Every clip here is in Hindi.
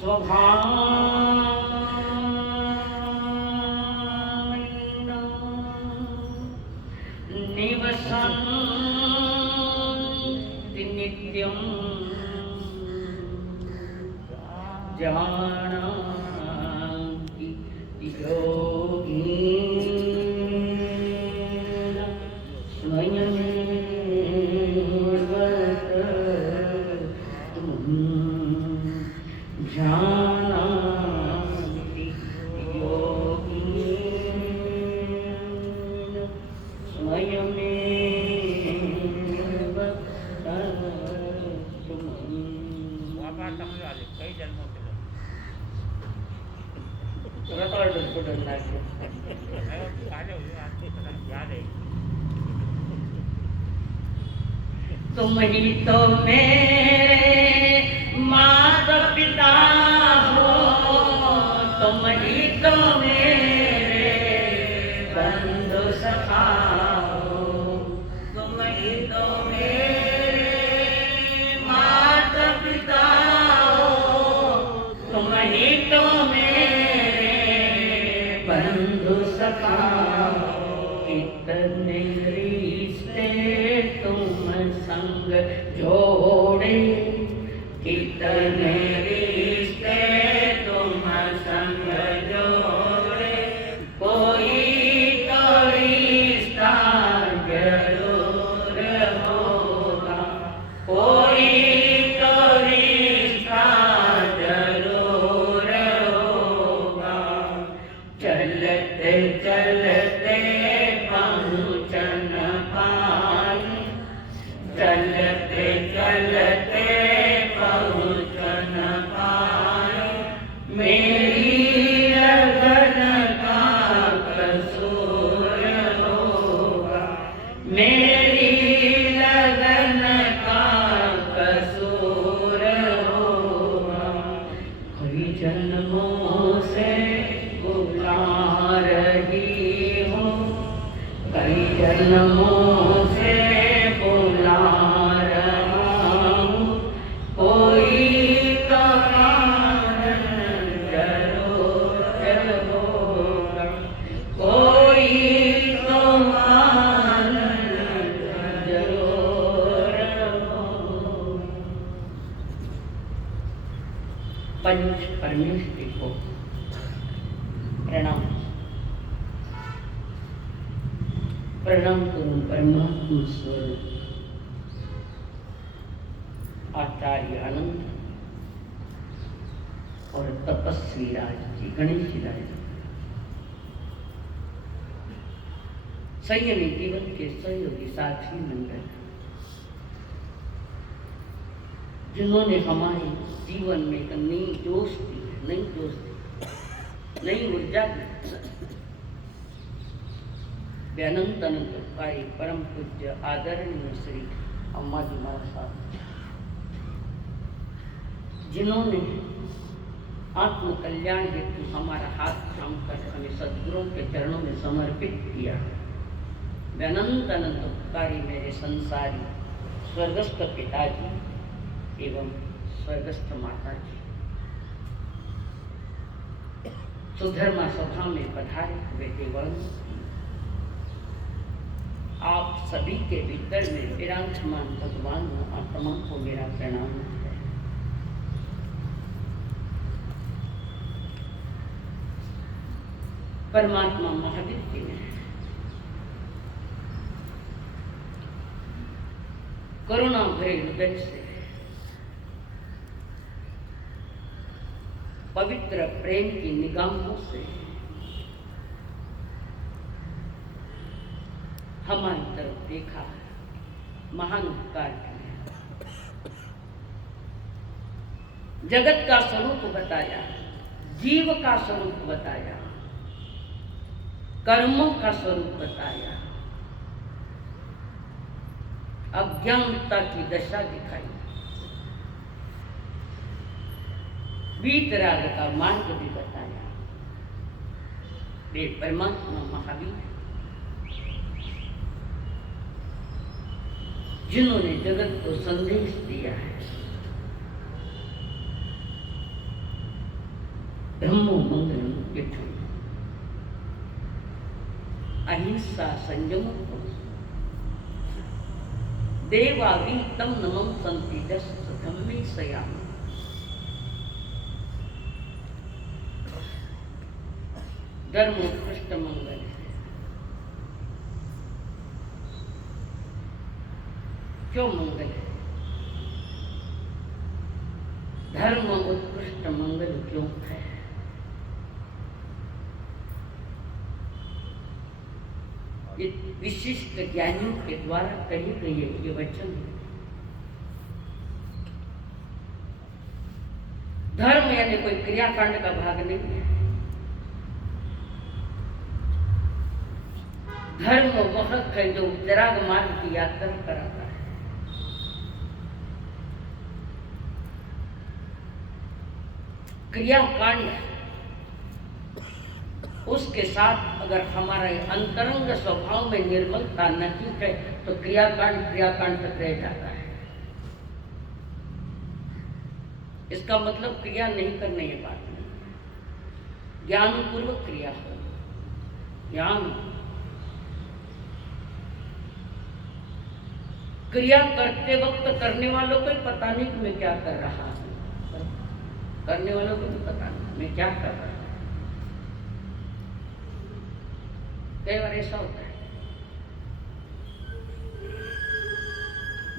स्वभावेन निवसन्ति नित्यं जानन्ति योगिन स्वयमेव जानन्ति योगिन स्वयमेव कई जन्मों से तुम ही तो मेरे माता पिता हो, तुम ही तो मेरे बंधु सखा हो, तुम ही तो मेरे माता पिता हो, तुम ही तो मेरे बंधु सखा हो। कितने रिश्ते तुम संग जोड़े, कितने रिश्ते तुम संग जोड़े, कोई तो रिश्ता जरूर होगा, कोई तो रिश्ता जरूर होगा। चलते चलते पहुँचन पाए, चलते चलते पहुँचन पाए, मेरी लगन का कसूर होगा, मेरी लगन का कसूर होगा। कई जन्मों से बुला रही हूँ, कई जन्मों से बुला रहा हूँ, कोई तो कारण जरूर होगा, कोई तो कारण जरूर होगा। पंच परमेष्टि को प्रणाम। प्रणाम करूं परमात्मा स्वरूप आचार्य आनंद और तपस्वी राज जी, गणेश जी राज, संयमी जीवन के सहयोगी साथी मंडल, जिन्होंने हमारे जीवन में एक नई जोश दी, नई जोश दी, नई ऊर्जा दी। अनंत अनंत कार्य परम पूज्य आदरणीय श्री अम्मा जी महाराज साहब, जिन्होंने आत्म कल्याण हेतु हमारा हाथ थाम कर हमें सद्गुरुओं के चरणों में समर्पित किया। अनंत अनंत कार्य मेरे संसारी स्वर्गस्थ पिताजी एवं स्वर्गस्थ माता जी, सुधर्मा सभा में पधारे हुए देवगण, आप सभी के भीतर में विराजमान भगवान आत्मा को मेरा प्रणाम है। परमात्मा महावीर जी ने करुणा भरे हृदय से पवित्र प्रेम की निगाहों से हमारी तरफ देखा, महान उपकार किया, जगत का स्वरूप बताया, जीव का स्वरूप बताया, कर्मों का स्वरूप बताया, अज्ञानता की दशा दिखाई, वीतराग का मार्ग भी बताया। वे परमात्मा महावीर जिन्होंने जगत को संदेश दिया है, ब्रह्मो मंगलम यथो अहिंसा संयम देवावी तम नमं संति धम्मे सयाम। धर्म उत्कृष्ट मंगल है। क्यों मंगल है? धर्म उत्कृष्ट मंगल क्यों है? ये विशिष्ट ज्ञानियों के द्वारा कही गई ये वचन है। धर्म यानी कोई क्रियाकांड का भाग नहीं है। धर्म वह है जो वितराग मार्ग की यात्रा कराता है। क्रियाकांड उसके साथ अगर हमारे अंतरंग स्वभाव में निर्मलता नहीं है तो क्रियाकांड तक रह जाता है। इसका मतलब क्रिया नहीं करने की बात नहीं, ज्ञानपूर्वक क्रिया हो। ज्ञान क्रिया करते वक्त करने वालों को पता नहीं कि मैं क्या कर रहा हूं, करने वालों को भी पता नहीं मैं क्या कर रहा हूं। कई बार ऐसा होता है,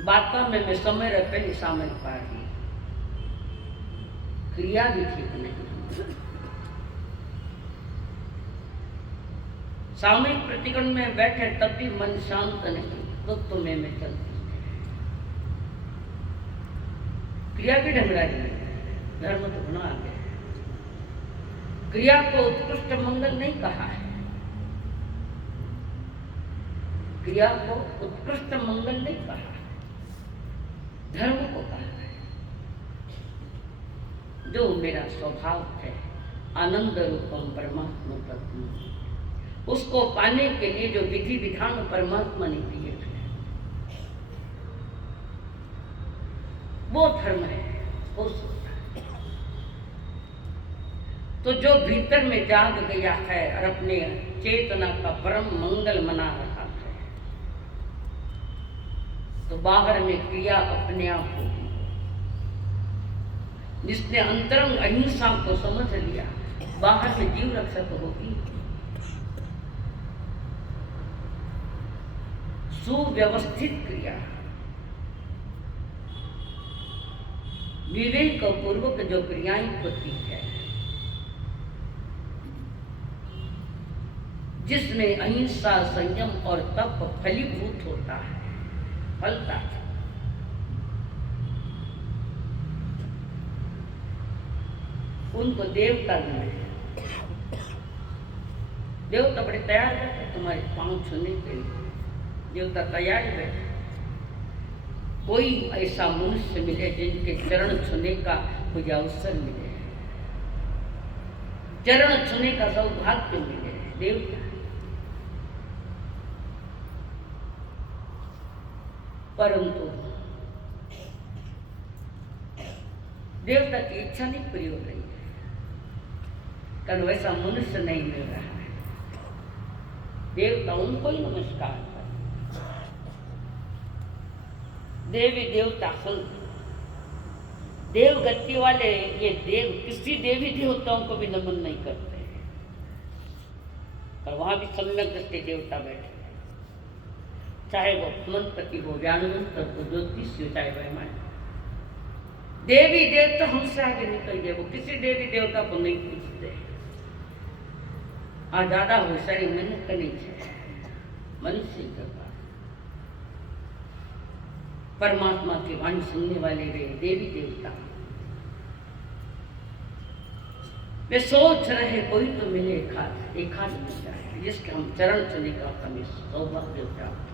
बातों में मैं समय रख नहीं शामिल पा रही, क्रिया भी ठीक नहीं। सामूहिक प्रतिकरण में बैठे तब भी मन शांत नहीं, तो तुम्हें में चलती क्रिया भी ढंगरा नहीं। धर्म तो गुना आ गया। क्रिया को उत्कृष्ट मंगल नहीं कहा है, क्रिया को उत्कृष्ट मंगल नहीं कहा, धर्म को कहा है। जो मेरा स्वभाव है आनंद रूपम परमात्मा तत्व, उसको पाने के लिए जो विधि विधान परमात्मा ने दिए थे वो धर्म है, हो सकता है। तो जो भीतर में जाग गया है और अपने चेतना का परम मंगल मना रहा है, तो बाहर में क्रिया अपने आप होगी। जिसने अंतरंग अहिंसा को समझ लिया, बाहर में जीव रक्षक होगी। सुव्यवस्थित क्रिया, विवेक पूर्वक जो क्रियाएं होती है, जिसमें अहिंसा संयम और तप फलीभूत होता है, फलता है, उनको देवता नहीं। देवता बड़े तैयार बैठे तुम्हारे पांव छूने के लिए, देवता तैयार बैठे। कोई ऐसा मनुष्य मिले जिनके चरण छूने का कोई अवसर मिले, चरण छूने का सौभाग्य मिले, देवता। परंतु देवता की इच्छा नहीं पूरी हो रही है, कारण वैसा मनुष्य नहीं मिल रहा है। देवता उनको ही नमस्कार कर, देवी देवता संत देव गति वाले, ये देव किसी देवी देवताओं को भी नमन नहीं करते हैं, पर वहां भी सम्यक दृष्टि देवता बैठे, चाहे वो मनपति हो, ज्ञानवंत हो, ज्योतिष हो, चाहे वह मान। देवी देवता हमसे आगे निकल गए, वो किसी देवी देवता को नहीं पूछते। आ ज्यादा हो सारी मेहनत करनी चाहिए मनुष्य के पास। परमात्मा की वाणी सुनने वाले वे देवी देवता वे सोच रहे कोई तो मिले, एक हाथ मिल जाए जिसके हम चरण चले का हमें सौभाग्य प्राप्त।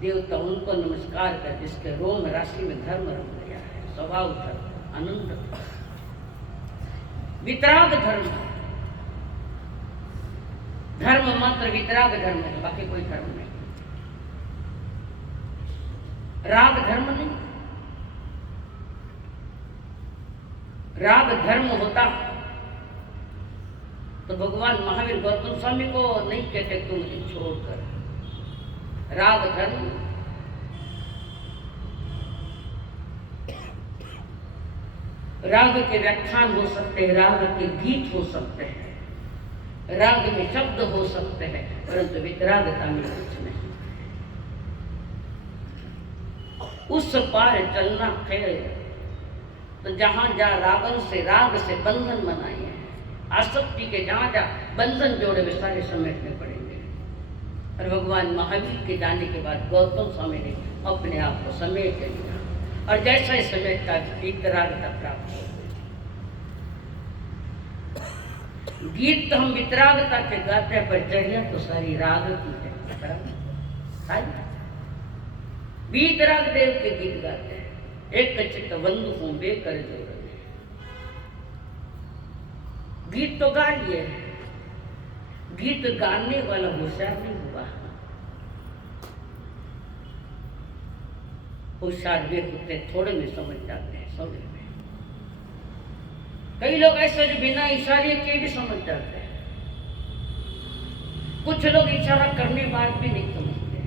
देवता उनको नमस्कार कर जिसके रोम राशि में धर्म रम गया है, स्वभाव धर्म, आनंद, वितराग धर्म। धर्म मात्र वितराग धर्म है, बाकी कोई धर्म नहीं, राग धर्म नहीं। राग धर्म होता तो भगवान महावीर गौतम स्वामी को नहीं कहते तुम मुझे छोड़कर। राग धर्म राग के व्याख्यान हो सकते हैं, राग के गीत हो सकते हैं, राग में शब्द हो सकते हैं, परंतु वितरागता में कुछ नहीं। उस पार चलना खेल, तो जहां जहां रागन से राग से बंधन बनाए हैं, आसक्ति के जहां जहां बंधन जोड़े वे सारे समेटने पड़ेंगे। और भगवान महावीर के जाने के बाद गौतम स्वामी ने अपने आप को समेट लिया, और जैसा ही समेटता वितरागता प्राप्त हो गई। गीत तो हम वितरागता के गाते हैं, पर चढ़िया तो सारी राग की है। वीतराग देव के गीत गाते हैं, एक चित्त बंधु हूं बेकर जोड़। गीत तो गा लिए, गीत गाने वाला होशियार नहीं हुआ। होशियार वे होते थोड़े में समझ जाते हैं, समझ में। कई लोग ऐसे जो बिना इशारे के भी समझ जाते हैं, कुछ लोग इशारा करने बाद भी नहीं समझते,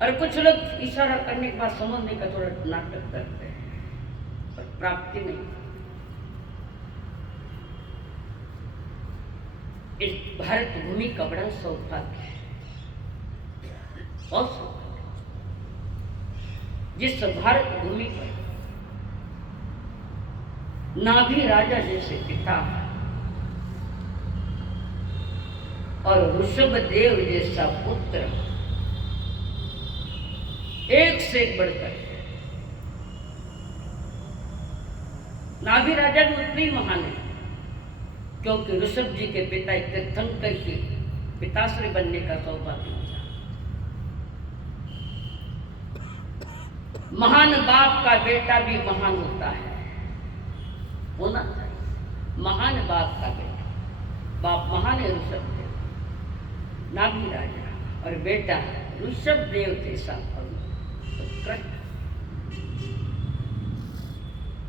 और कुछ लोग इशारा करने के बाद समझने का थोड़ा नाटक करते हैं, पर प्राप्ति नहीं। इस भारत भूमि का बड़ा सौभाग्य है, और सौभाग्य जिस भारत भूमि पर नाभि राजा जैसे पिता और ऋषभ देव जैसा पुत्र एक से एक बढ़कर, नाभि राजा भी उतनी ही महान है, क्योंकि ऋषभ जी के पिता एक तीर्थंकर के पिताश्री बनने का सौभाग्य मिला। महान बाप का बेटा भी महान होता है, होना चाहिए। महान बाप का बेटा, बाप महान है ऋषभ देव, नाभि राजा, और बेटा ऋषभ देव जैसा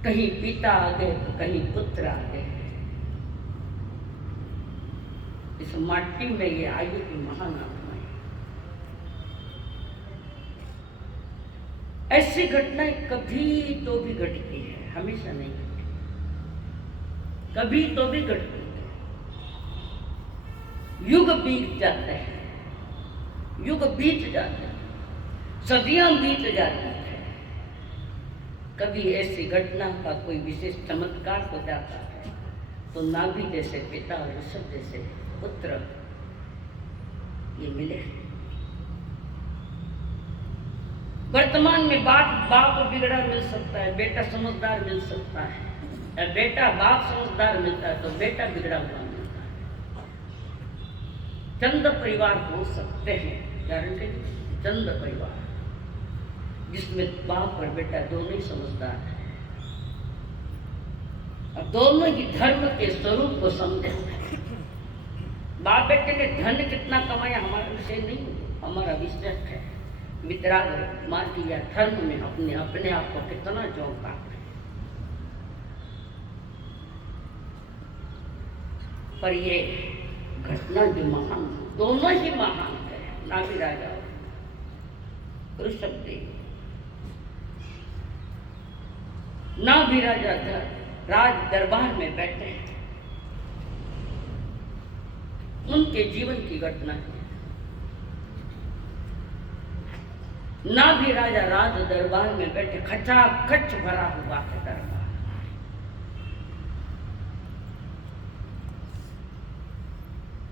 कहीं पिता आ गए तो कहीं पुत्र आ गए। इस माटी में ये आयु की महान आत्माएं, ऐसी घटनाएं कभी तो भी घटती है, हमेशा नहीं घटती, कभी तो भी घटती है। युग बीत जाते हैं, युग बीत जाते हैं, सदियां बीत जाती है, कभी ऐसी घटना का कोई विशेष चमत्कार हो जाता है, तो नाभि जैसे पिता और ऋषभ जैसे पुत्र ये मिले। वर्तमान में बाप बिगड़ा मिल सकता है, बेटा समझदार मिल सकता है, बेटा बाप समझदार मिलता है तो बेटा बिगड़ा हुआ मिलता है। चंद परिवार हो सकते हैं, गारंटेड चंद परिवार, जिसमें बाप और बेटा दोनों ही समझदार हैं और दोनों ही धर्म के स्वरूप को समझे। बाप बेटे ने धन कितना कमाया हमारा विषय नहीं, हमारा विषय है वितराग मार्ग या धर्म में अपने आप को कितना झोंका। पर ये घटना जो महान, दोनों ही महान है, नाभि राजा और ऋषभ देव। नाभि राजा राज दरबार में बैठे हैं, उनके जीवन की घटना है। नाभि राजा राज दरबार में बैठे, खचाखच भरा हुआ है दरबार,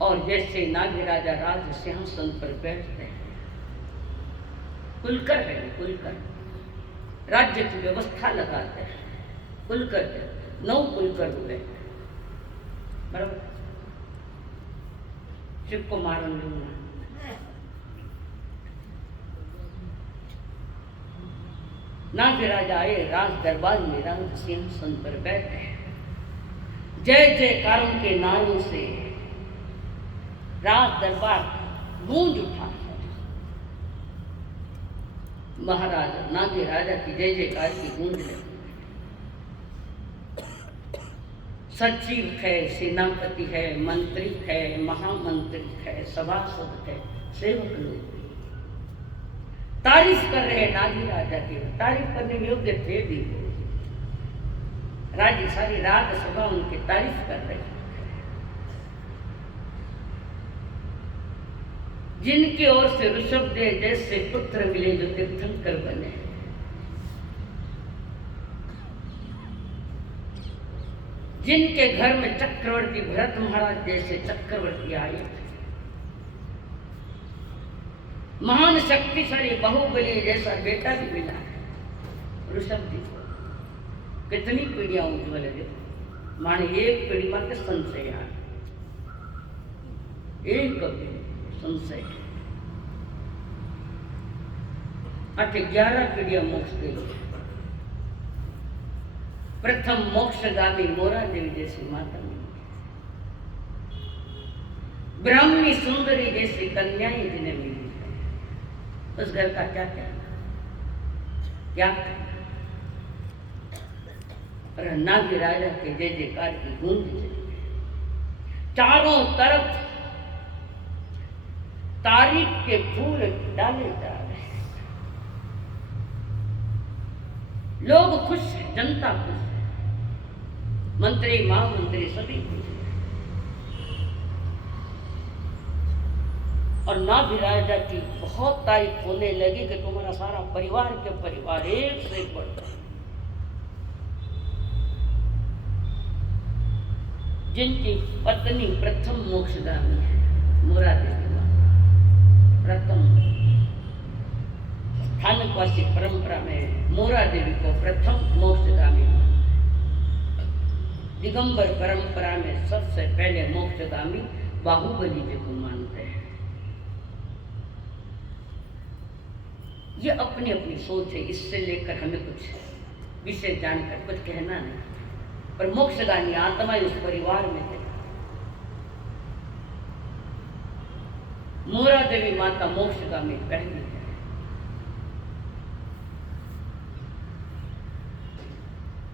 और जैसे नाभि राजा राज सिंहासन पर बैठते हैं, कुलकर है, कुलकर राज्य की व्यवस्था लगाते हैं, कुलकर 9 कुलकर हुए, बराबर। शिव को मारन लूंगा, नाभि राजा आए, राज दरबार में राज सिंहासन पर बैठे, जय जयकारों के नारों से राज दरबार गूंज उठा। महाराजा नाभि राजा की जय जयकार की गूंज लगी। सचिव है, सेनापति है, मंत्री है, महामंत्री है, सभासद है, सेवक लोग तारीफ कर रहे नागी राजा की। तारीफ करने में योग्य थे भी वो। राज्य सारी रात सभा उनकी तारीफ कर रही। जिनकी ओर से ऋषभदेव जैसे पुत्र मिले जो तीर्थंकर बने, जिनके घर में चक्रवर्ती भरत महाराज जैसे चक्रवर्ती आए थे, महान शक्तिशाली बाहुबली जैसा बेटा भी मिला है ऋषभदेव को। कितनी पीढ़ियां उज्ज्वल है। माने एक पीढ़ी मात्र संशय है, एक संशय। 11 पीढ़ियां मोक्ष गई। प्रथम मोक्षगामी मोरा देवी जैसी माता मिली, ब्राह्मणी सुंदरी जैसी कन्याएं जिन्हें मिली। उस घर का क्या कहना, क्या कहना। और नागी राजा के जय जयकार की गूंज चली। चारों तरफ तारीफ के फूल डाले जा रहे हैं। लोग खुश हैं, जनता खुश है, मंत्री महामंत्री सभी खुश हैं। और नाभी राजा की बहुत तारीफ होने लगी कि तुम्हारा सारा परिवार के परिवार एक से एक बढ़ता। जिनकी पत्नी प्रथम मोक्षगामी है, मोरा देवी माता प्रथम। स्थानकवासी परंपरा में मोरा देवी को प्रथम मोक्षगामी माना। दिगंबर परंपरा में सबसे पहले मोक्षगामी बाहुबली जी को मानते हैं। ये अपनी अपनी सोच है, इससे लेकर हमें कुछ विषय जानकर कुछ कहना नहीं। पर मोक्षगामी आत्मा उस परिवार में थे। मोरा देवी माता मोक्षगामी पहली है।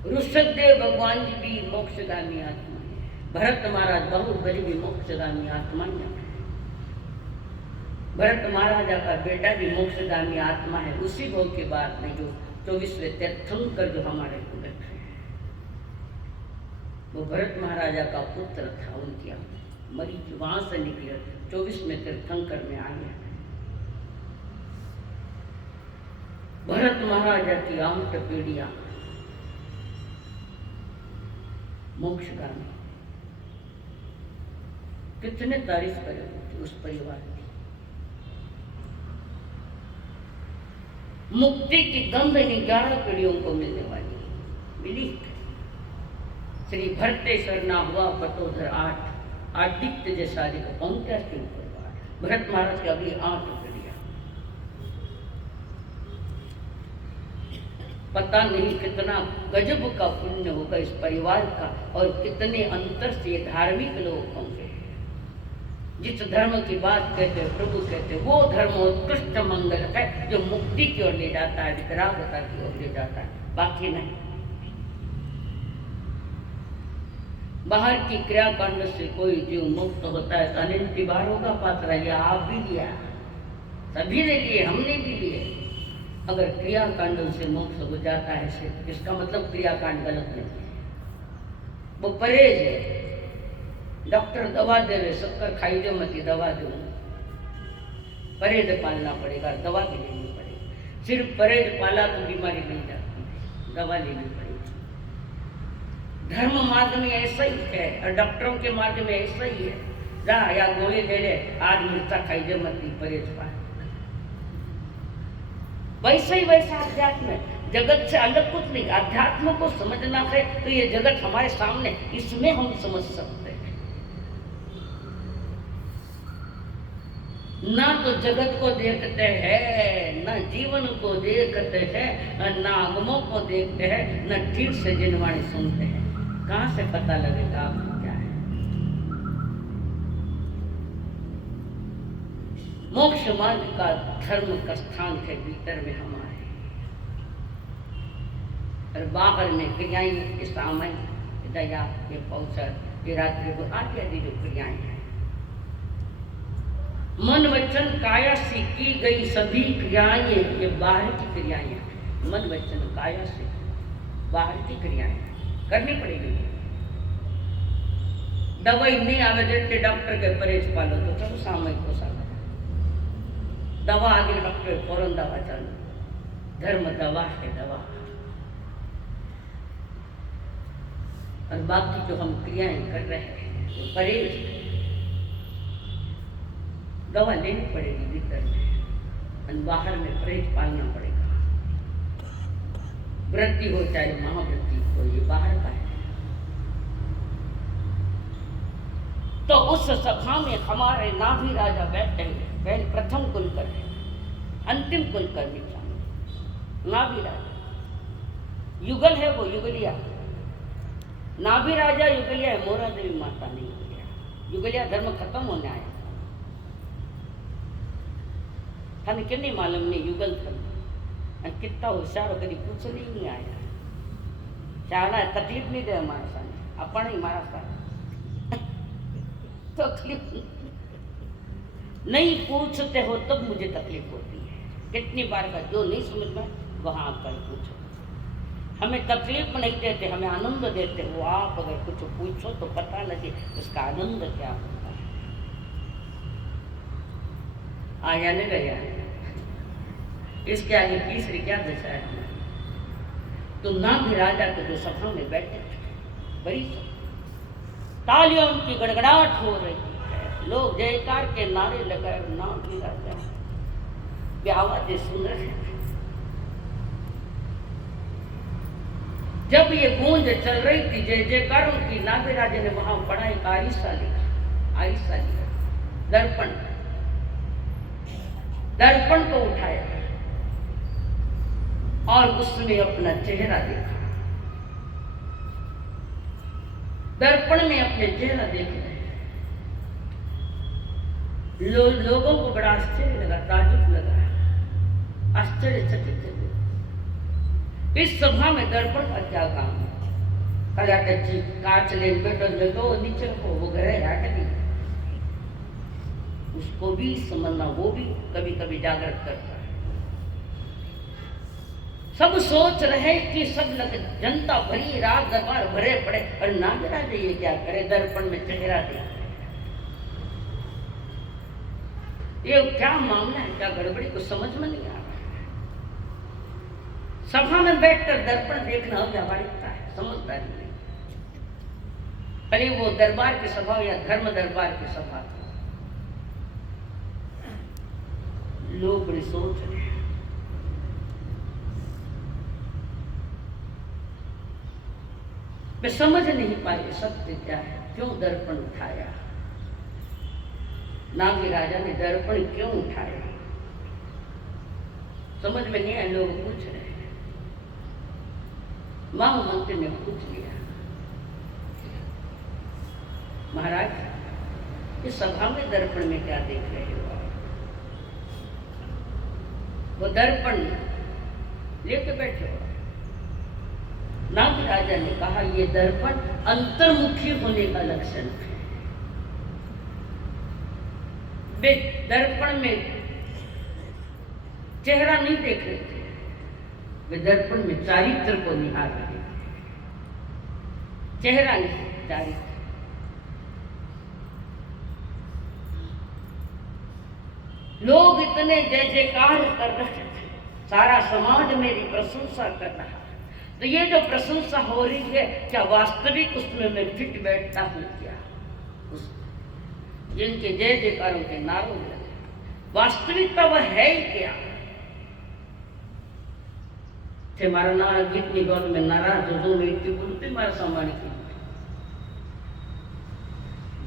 ऋषभदेव भगवान जी भी मोक्षगामी आत्मा है। भरत महाराज बाहुबली भी मोक्षगामी आत्मा है। भरत महाराजा का बेटा भी मोक्षगामी आत्मा है। उसी भोग के बाद में जो 24वें तीर्थंकर जो हमारे कुल है, वो भरत महाराजा का पुत्र था। उनकी मरीज वहां से निकले 24वें तीर्थंकर में आ गया। भरत महाराजा की आंट पीढ़ियां मोक्षगामी। कितने तारीफ करेंगे उस परिवार की। मुक्ति की गंध इन 11 पीढ़ियों को मिलने वाली मिली। श्री भरतेश्वर ना हुआ बटोधर 8 आदित्य जैसा पहुंचा के ऊपर। भरत महाराज की अभी 8 पीढ़ियां। पता नहीं कितना गजब का पुण्य होगा इस परिवार का, और कितने अंतर से धार्मिक लोग होंगे। जिस धर्म की बात कहते प्रभु कहते, वो धर्म उत्कृष्ट मंगल है जो मुक्ति की ओर ले जाता है, वितरागता की ओर ले जाता है, बाकी नहीं। बाहर की क्रियाकांड से कोई जीव मुक्त होता है तो अनंत बार होगा पात्र। ये आप भी लिया, सभी ने लिए, हमने भी लिए। अगर क्रियाकांडों से मोक्ष हो जाता है से इसका मतलब क्रियाकांड गलत नहीं है, वो परहेज है। डॉक्टर दवा देवे, शक्कर खाई जो मत, दवा दो, परहेज पालना पड़ेगा, दवा भी लेनी पड़ेगी। सिर्फ परहेज पाला तो बीमारी नहीं जाती, दवा लेनी पड़ेगी। धर्म मार्ग में ऐसा ही है और डॉक्टरों के मार्ग में ऐसा ही है। जा या गोली ले ले, आज मिर्चा खाई जो मत, परहेज पाल। वैसे ही वैसा अध्यात्म है, जगत से अलग कुछ नहीं। अध्यात्म को समझना है तो ये जगत हमारे सामने, इसमें हम समझ सकते हैं। ना तो जगत को देखते हैं, ना जीवन को देखते हैं, ना आगमों को देखते हैं, ना ठीक से जिनवाणी सुनते हैं। कहां से पता लगेगा आपको क्या है? मोक्ष मार्ग का धर्म का स्थान है भीतर में हमारे, और बाहर में क्रियाएं सामय दया, ये पौषण, ये रात्रि को आदि आदि जो क्रियाएं हैं। मन वचन काया से की गई सभी क्रियाएं ये बाहर की क्रियाएं हैं। मन वचन काया से बाहर की क्रियाएं करनी पड़ेगी। दवाई नहीं आवे देते डॉक्टर के परहेज पालो तो चलो सामयिक को साल दवा आगे डॉक्टर फौरन दवा चालू। धर्म दवा है, दवा। और बाकी जो हम क्रियाएं कर रहे हैं तो परहेज, दवा लेनी पड़ेगी भीतर में और बाहर में परहेज पालना पड़ेगा। वृत्ति हो चाहे महावृत्ति हो, ये बाहर का है। तो उस सभा में हमारे नाभि राजा बैठे हैं। पहले प्रथम कुलकर है, अंतिम कुलकर भी शामिल। नाभि राजा युगल है, वो युगलिया। नाभि राजा युगलिया है, मोरा देवी माता नहीं युगलिया। युगलिया धर्म खत्म होने आया। हमें क्यों नहीं मालूम नहीं युगल धर्म कितना होशियार हो, कभी पूछने ही नहीं आया। चाहना है तकलीफ नहीं दे हमारे सामने, अपन ही हमारा साथ तकलीफ नहीं पूछते हो तब मुझे तकलीफ होती है। कितनी बार का जो नहीं समझ में वहाँ आकर पूछो। हमें तकलीफ नहीं देते, हमें आनंद देते हो। आप अगर कुछ पूछो तो पता लगे उसका आनंद क्या होता है। आया नहीं गया, इसके आगे तीसरी क्या दशा है। तो नाभि राजा के जो सभा में बैठे थे, बड़ी तालियों की गड़गड़ाहट हो रही है, लोग जयकार के नारे लगाए। नाभि राजा की आवाजें सुन रहे हैं। जब ये गूंज चल रही थी जय जयकारों की, नाभि राजा ने वहां पढ़ा एक आरिसा लिखा। आरिसा लिखा, दर्पण। दर्पण को उठाया और उसमें अपना चेहरा देखा। दर्पण में अपने चेहरा देख रहे हैं। लोगों को बड़ा आश्चर्य लगा, ताजुब लगा, आश्चर्यचकित हुए। इस सभा में दर्पण का क्या काम है? कला टची कांच ले बैठो जो नीचे को वो घर हट दी। उसको भी समझना, वो भी कभी कभी जागृत करता है। सब सोच रहे कि सब लग जनता भरी रात दरबार भरे पड़े और नाभि राजा ये क्या करे, दर्पण में चेहरा देख। ये क्या मामला है, क्या गड़बड़ी को समझ में नहीं आ रहा है। सभा में बैठकर दर्पण देखना व्यावहारिकता है, समझदारी नहीं। भले वो दरबार की सभा या धर्म दरबार की सभा, लोग बड़ी सोच रहे हैं। मैं समझ नहीं पाई सत्य क्या है, क्यों दर्पण उठाया। नाभि राजा ने दर्पण क्यों उठाया, समझ में नहीं आया। लोग पूछ रहे हैं। महामंत्री ने पूछ लिया, महाराज इस सभा में दर्पण में क्या देख रहे हो आप? वो दर्पण लेके बैठे हो। नाभि राजा ने कहा, ये दर्पण अंतर्मुखी होने का लक्षण है। वे दर्पण में चेहरा नहीं देख रहे थे, वे दर्पण में चारित्र को निहार रहे थे। चेहरा नहीं, चारित्र। लोग इतने जय जयकार कर रहे थे, सारा समाज मेरी प्रशंसा कर रहा है। तो ये जो प्रशंसा हो रही है, क्या वास्तविक उसमें मैं फिट बैठता हूँ क्या? जिनके जय जयकारों के नारों में वास्तविकता वह है ही क्या? थे मारा ना जितनी गौर में नाराज हो मेरी बोलते मारा सामान की।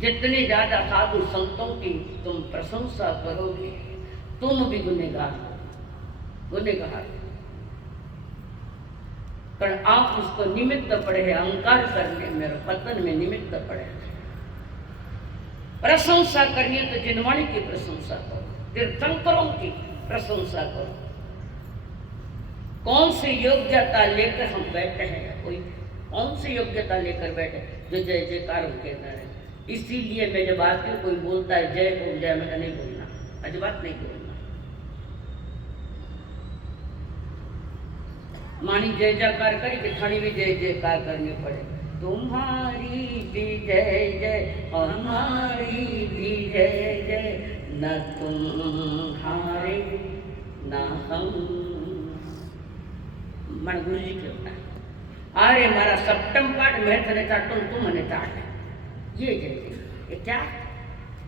जितनी ज्यादा साधु संतों की तुम प्रशंसा करोगे, तुम भी गुनहगार हो, गुनहगार। पर आप उसको निमित्त पड़े हैं अहंकार करने में, पतन में निमित्त पड़े हैं। प्रशंसा करनी है तो जिनवाणी की प्रशंसा करो, तीर्थंकरों की प्रशंसा करो। कौन सी योग्यता लेकर हम बैठे हैं? कोई कौन सी योग्यता लेकर बैठे जो जय जयकार कहता है। इसीलिए मैं जब आती हूँ कोई बोलता है जय बोल जय, मैं नहीं बोलना, आज बात नहीं बोलना। मानी जय जयकार करी कि थानी भी जय जयकार करनी पड़े। तुम्हारी भी जय जय और हमारी भी जय जय, न तुम्हारे न हम। मन गुरु जी के होता है, अरे मारा सप्तम पाठ मैं तने चाटू तू मने चाट, ये जय जय। ये क्या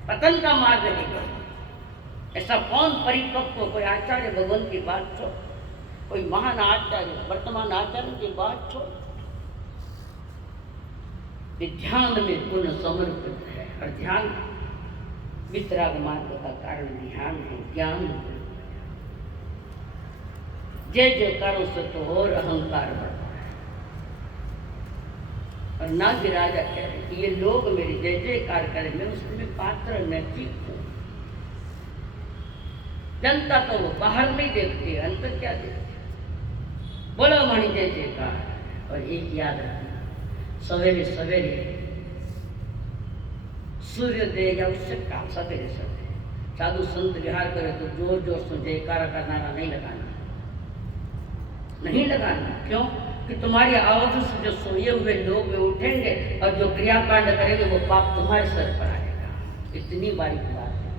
पतन का मार्ग नहीं। ऐसा कौन परिपक्व कोई आचार्य भगवान की बात छोड़, कोई महान आचार्य वर्तमान आचार्य की बात छोड़, ध्यान में पुनः समर्पित है। और ध्यान वितराग मार्ग का कारण ध्यान है, ज्ञान। जय जयकारों से तो और अहंकार बढ़ता है। और ना भी राजा कह रहे कि ये लोग मेरी जय जयकार करें, मैं उसमें पात्र नैतिक हूं। जनता तो वो बाहर नहीं देखती, अंतर क्या देखती। बोलो मणि जय जयकार। और एक याद रखना, सवेरे सवेरे सूर्योदय या उससे काम सवेरे सवेरे साधु संत विहार करे तो जोर जोर से जयकारा का नारा नहीं लगाना, नहीं लगाना। क्यों कि तुम्हारी आवाज से जो सोए हुए लोग वे उठेंगे और जो क्रियाकांड करेंगे वो पाप तुम्हारे सर पर आएगा। इतनी बारीक बात है।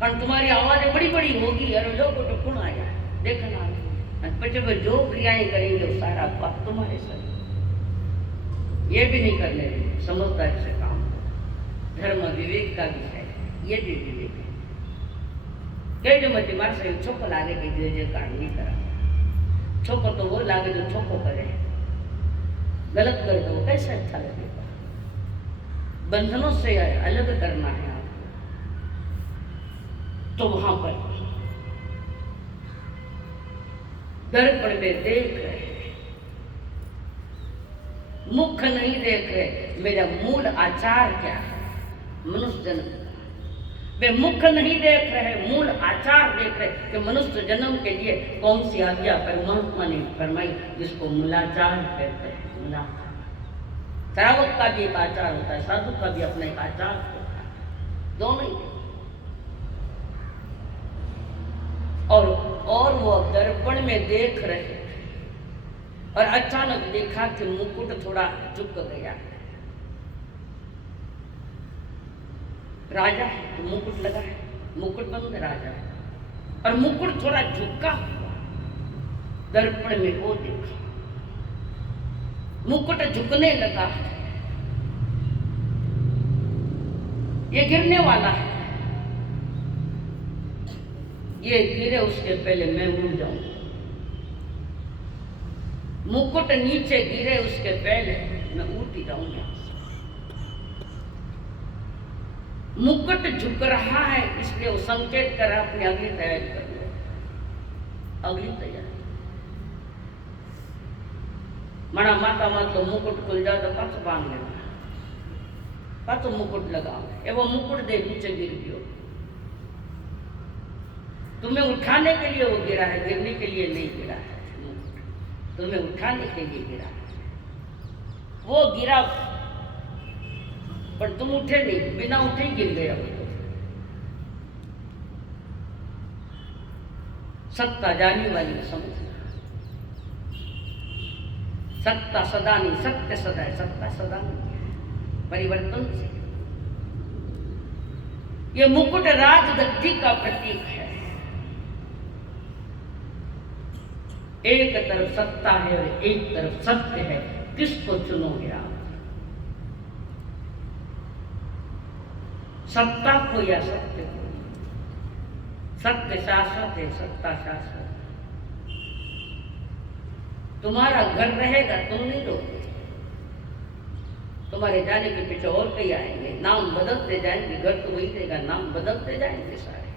कारण तुम्हारी आवाजें बड़ी बड़ी होगी और लोग तो कौन आया देखना, जब जो क्रियाएं करेंगे वो सारा पाप तुम्हारे सर। ये भी नहीं करने देंगे, समझदारी से काम। धर्म विवेक का भी है, ये भी विवेक है। कई जो मत मार से छोको लागे कि जो जो काम नहीं करा, छोको तो वो लागे जो छोको करे, गलत कर दो कैसे अच्छा लगेगा। बंधनों से अलग करना है आपको, तो वहां पर दर्पण में देख रहे, मुख नहीं देख रहे मेरा मूल आचार क्या है। मनुष्य जन्म वे मुख नहीं देख रहे, मूल आचार देख रहे कि मनुष्य जन्म के लिए कौन सी आज्ञा परमात्मा ने फरमाई, जिसको मूलाचार कहते हैं। मूलाचार श्रावक का भी एक आचार होता है, साधु का भी अपना एक आचार होता है, दोनों ही। और वो दर्पण में देख रहे और अचानक देखा कि मुकुट थोड़ा झुक गया। राजा है तो मुकुट लगा है, मुकुट बंद राजा है और मुकुट थोड़ा झुका हुआ। दर्पण में वो देखा मुकुट झुकने लगा, ये गिरने वाला है, ये गिरे उसके पहले मैं उड़ जाऊं। मुकुट नीचे गिरे उसके पहले मैं उठ ही जाऊंगा। मुकुट झुक रहा है इसलिए वो संकेत कर अपनी अगली तैयारी कर लो। अगली तैयारी मना माता मतलब मुकुट खुल जाओ तो पथ बांध लेना, पथ मुकुट लगाओ। ये वो मुकुट दे नीचे गिर गयो, तुम्हें उठाने के लिए वो गिरा है, गिरने के लिए नहीं गिरा है। तुम्हें उठाने के लिए गिरा, वो गिरा पर तुम उठे नहीं, बिना उठे ही गिर गया। वो सत्ता जाने वाली समझना, सत्ता सदा नहीं, सत्य सदा है, सत्ता सदा नहीं है, परिवर्तन से। ये मुकुट राजगद्दी का प्रतीक है। एक तरफ सत्ता है और एक तरफ सत्य है, किसको चुनोगे आप? सत्ता को या सत्य को? सत्य शाश्वत है, सत्ता शाश्वत। तुम्हारा घर रहेगा, तुम नहीं रहोगे, तुम्हारे जाने के पीछे और कई आएंगे, नाम बदलते जाएंगे, घर तो वही रहेगा, नाम बदलते जाएंगे सारे।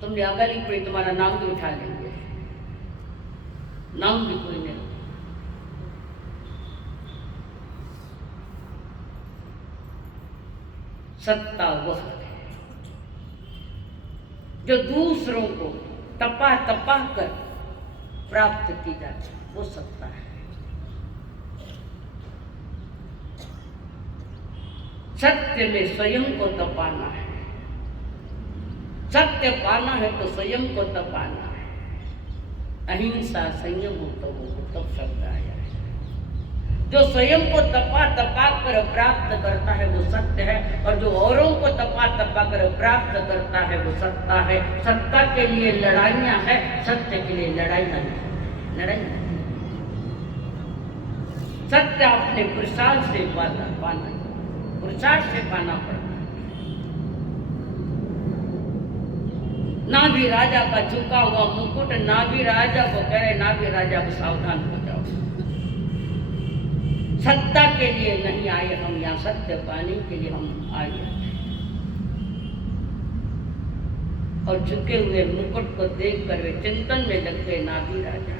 तुमने अगली पड़ी, तुम्हारा नाम भी उठा लेंगे, नाम भी कोई नहीं। सत्ता वह है जो दूसरों को तपा तपा कर प्राप्त की जाती है, वो सत्ता है। सत्य में स्वयं को तपाना है। सत्य पाना है तो स्वयं को तपाना है। अहिंसा संयम हो तो वो तप शब्द आया है। जो स्वयं को तपा तपा कर प्राप्त करता है वो सत्य है, और जो औरों को तपा तपा कर प्राप्त करता है वो सत्ता है। सत्ता के लिए लड़ाइयां हैं, सत्य के लिए लड़ाइयां नहीं, लड़ाई नहीं। सत्य अपने पुरुषार्थ से पाना, पुरुषार्थ से पाना पड़ता है। नाभि राजा का झुका हुआ मुकुट नाभि राजा को कह रहे, नाभि राजा को सावधान हो जाओ। सत्ता के लिए नहीं आए हम यहाँ, सत्य पाने के लिए हम आए। और झुके हुए मुकुट को देखकर वे चिंतन में लग गए। नाभि राजा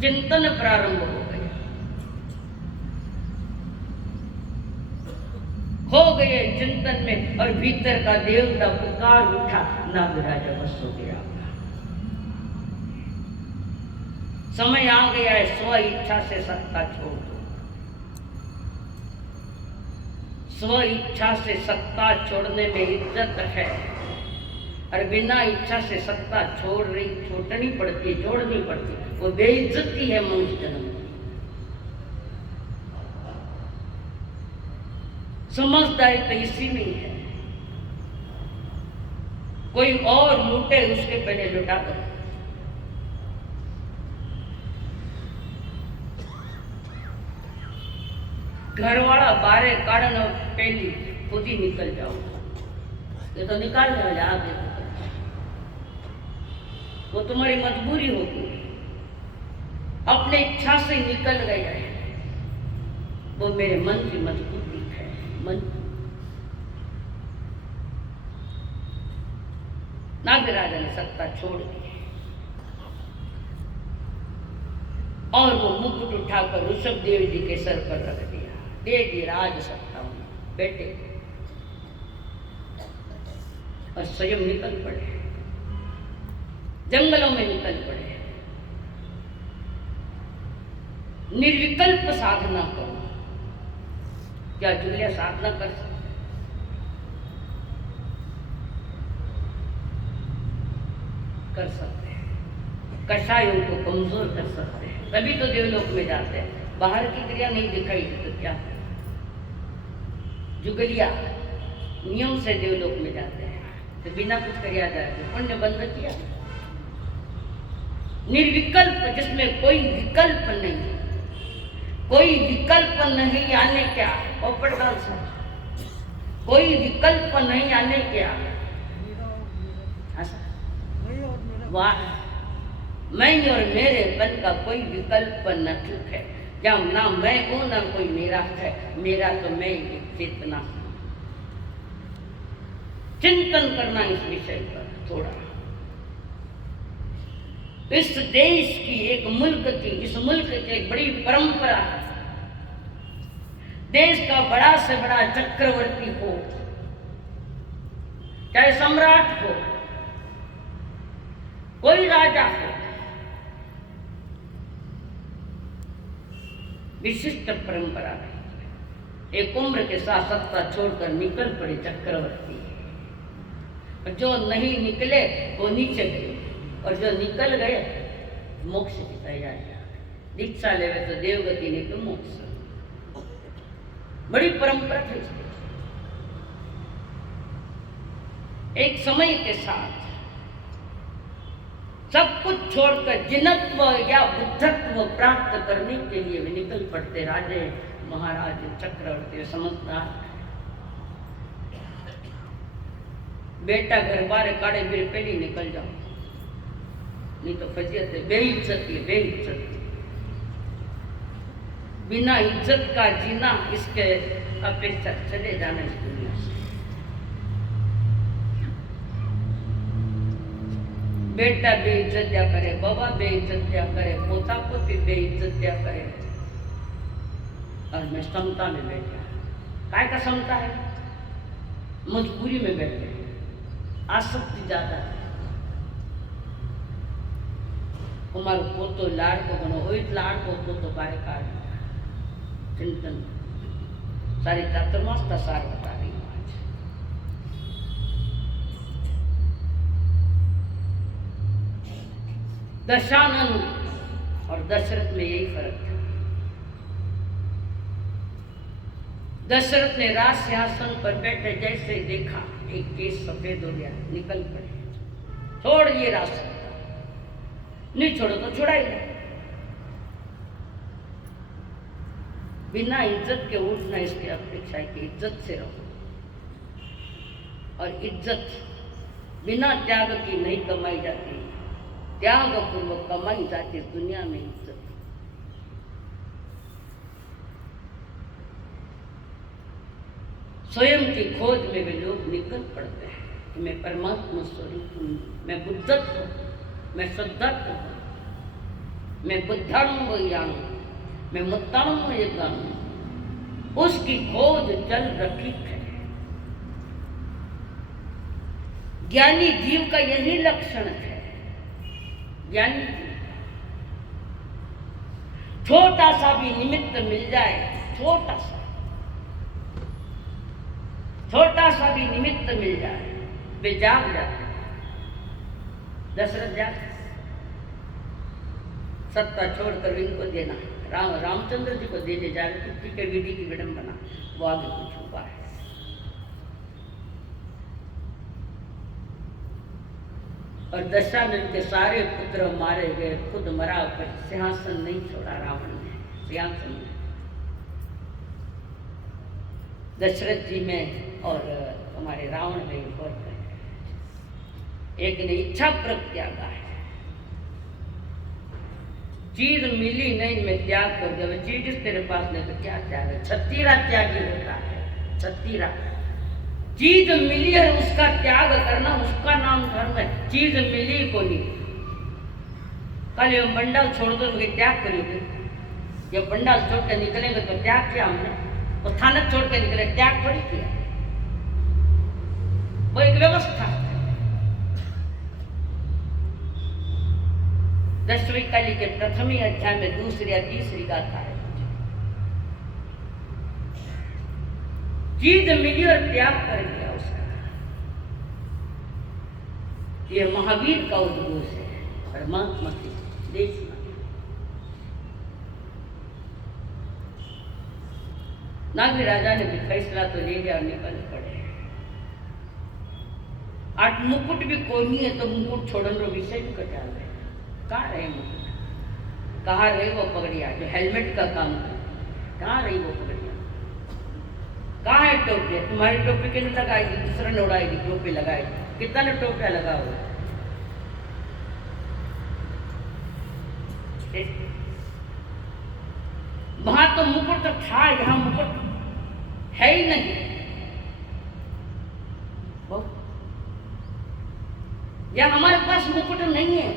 चिंतन प्रारंभ हो गया, हो गए चिंतन में, और भीतर का देवता पुकार उठा। नाभि राजा बस हो गया। समय आ गया है, स्व इच्छा से सत्ता छोड़ दो। स्व इच्छा से सत्ता छोड़ने में इज्जत है, और बिना इच्छा से सत्ता छोड़नी पड़ती, छोड़नी पड़ती, वो बेइज्जती है मनुष्य जन्म। समझदारी तो इसी में है। कोई और लूटे उसके पहले लुटा दो। घरवाला बारे कारण और पहली खुद ही निकल जाओ। ये तो निकाल जाओ आगे, वो तुम्हारी मजबूरी होगी। अपने इच्छा से निकल गया है, वो मेरे मन की मजबूरी है। मन नाभि राजा ने सत्ता छोड़ दी और वो मुकुट उठाकर ऋषभदेव जी के सर पर रख दिया। दे दी राज सत्ता बेटे, और स्वयं निकल पड़े, जंगलों में निकल पड़े। निर्विकल्प साधना करो। क्या जुलिया साधना कर सकते? कर सकते हैं। कषायों को कमजोर कर सकते हैं, तभी तो देवलोक में जाते हैं। बाहर की क्रिया नहीं दिखाई तो क्या? जुगलिया नियम से देवलोक में जाते हैं, तो बिना कुछ क्रिया जाते, पुण्य बंद किया। निर्विकल्प, जिसमें कोई विकल्प नहीं, कोई विकल्प नहीं आने क्या? कोई विकल्प नहीं आने क्या? वाह, मैं और मेरे पन का कोई विकल्प न ठीक है। जब ना मैं हूं ना कोई मेरा है, मेरा तो मैं चेतना। चिंतन करना इस विषय पर थोड़ा। इस देश की एक मुल्क की, इस मुल्क की एक बड़ी परंपरा है। देश का बड़ा से बड़ा चक्रवर्ती हो, चाहे सम्राट हो, कोई राजा हो, विशिष्ट परंपरा है। एक उम्र के साथ सत्ता छोड़कर निकल पड़े चक्रवर्ती, जो नहीं निकले वो नीचे गए, और जो निकल गए मोक्ष की तैयारी। दीक्षा लेवे तो देवगति, नहीं तो मोक्ष। बड़ी परंपरा है। एक समय के साथ सब कुछ छोड़कर जिनत्व या बुद्धत्व प्राप्त करने के लिए वे निकल पड़ते। राजे, महाराज, चक्रवर्ती, समझदार। बेटा घर बार काड़े मेरे पहले निकल जाओ, नहीं तो फजीयत है, बेइज्जती, बेइज्जती। बिना इज्जत का जीना, इसके अपेक्षा चले जाना इस दुनिया से। बेटा बेइज्जतिया करे, बाबा बेइज्जतिया करे, पोता पोती बेइज्जतिया करे, और मैं समता में बैठा। काय का समता है? मजबूरी में बैठे, आसक्ति ज्यादा है। અમારો પોતો લાડકો બનો હોય લાડકો પોતો બારે કાઢ ચિંતન सारी चातुर्मास का सार बता रही हूँ आज। दशानन और दशरथ में यही फर्क था। दशरथ ने राज सिंहासन पर बैठे जैसे देखा एक केस सफेद हो गया, निकल पड़े, छोड़ ये राज, नहीं छोड़ो तो छुड़ाएगा। बिना इज्जत के उठना इसकी अपेक्षा है कि इज्जत से रहो, और इज्जत बिना त्याग की नहीं कमाई जाती, त्याग पूर्वक कमाई जाती दुनिया में इज्जत। स्वयं की खोज में वे लोग निकल पड़ते हैं कि मैं परमात्मा स्वरूप हूँ, मैं बुद्धत्व हूँ, मैं शुद्धत्व हूँ, मैं बुद्धाणु ज्ञान, मैं मुत्ताणु यज्ञान, उसकी खोज चल रखी है। ज्ञानी जीव का यही लक्षण है। ज्ञानी जीव छोटा सा भी निमित्त मिल जाए, छोटा सा भी निमित्त मिल जाए, वे जाग जाते। दशरथ जाग, सत्ता छोड़कर इनको देना, रामचंद्र जी को देने जा रहे थे के विधि की विडंबना, वो आगे कुछ हुआ है। और दशानन के सारे पुत्र मारे गए, खुद मरा, पर सिंहासन नहीं छोड़ा रावण ने, सिंहासन ने दशरथ जी में और हमारे रावण में फर्क है। एक ने इच्छा पूर्वक त्यागा है, चीज मिली नहीं मैं त्याग कर दिया, चीज तेरे पास नहीं तो क्या त्याग है। छत्तीरा त्यागी होता है, छत्तीरा। चीज मिली है उसका त्याग करना, उसका नाम धर्म है। चीज मिली को नहीं, कल ये बंडल छोड़ दो मुझे त्याग करोगे, ये बंडल छोड़ के निकलेंगे तो त्याग किया हमने, वो थानक छोड़ के निकले त्याग थोड़ी किया, वो एक व्यवस्था। दसवीं कली के प्रथम ही अध्याय में दूसरी या तीसरी गाथा है। चीज मिली और त्याग कर दिया उसका। ये महावीर का उद्घोष है, परमात्मा की देश में। नागी राजा ने भी फैसला तो ले लिया और निकल पड़े। आज मुकुट भी कोई नहीं है तो मुकुट छोड़ने विषय भी कटा गए। कहाँ रहे मुकुट, कहाँ रहे वो पगड़िया जो हेलमेट का काम है, कहाँ रही वो पगड़िया, कहाँ है टोपी? तुम्हारी टोपी के लिए लगाएगी, दूसरा ने उड़ाएगी, टोपी लगाएगी। कितना ने टोपिया लगा हुआ, वहां तो मुकुट तो था, यहाँ मुकुट है ही नहीं। या हमारे पास मुकुट नहीं है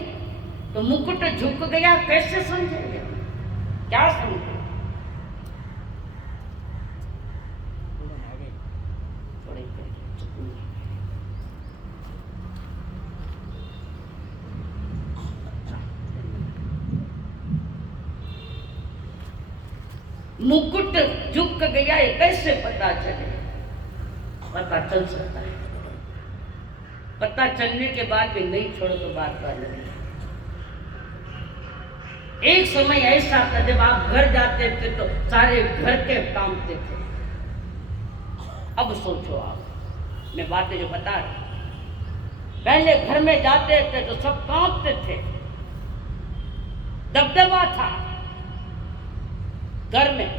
तो मुकुट झुक गया, कैसे समझेंगे, क्या समझे? मुकुट झुक गया, ये कैसे पता चले? पता चल सकता है, पता चलने के बाद भी नहीं छोड़ो तो बात कर ले। एक समय ऐसा था जब आप घर जाते थे तो सारे घर के कांपते थे। अब सोचो आप, मैं बातें जो बता रही, पहले घर में जाते थे तो सब कांपते थे, दबदबा था घर में।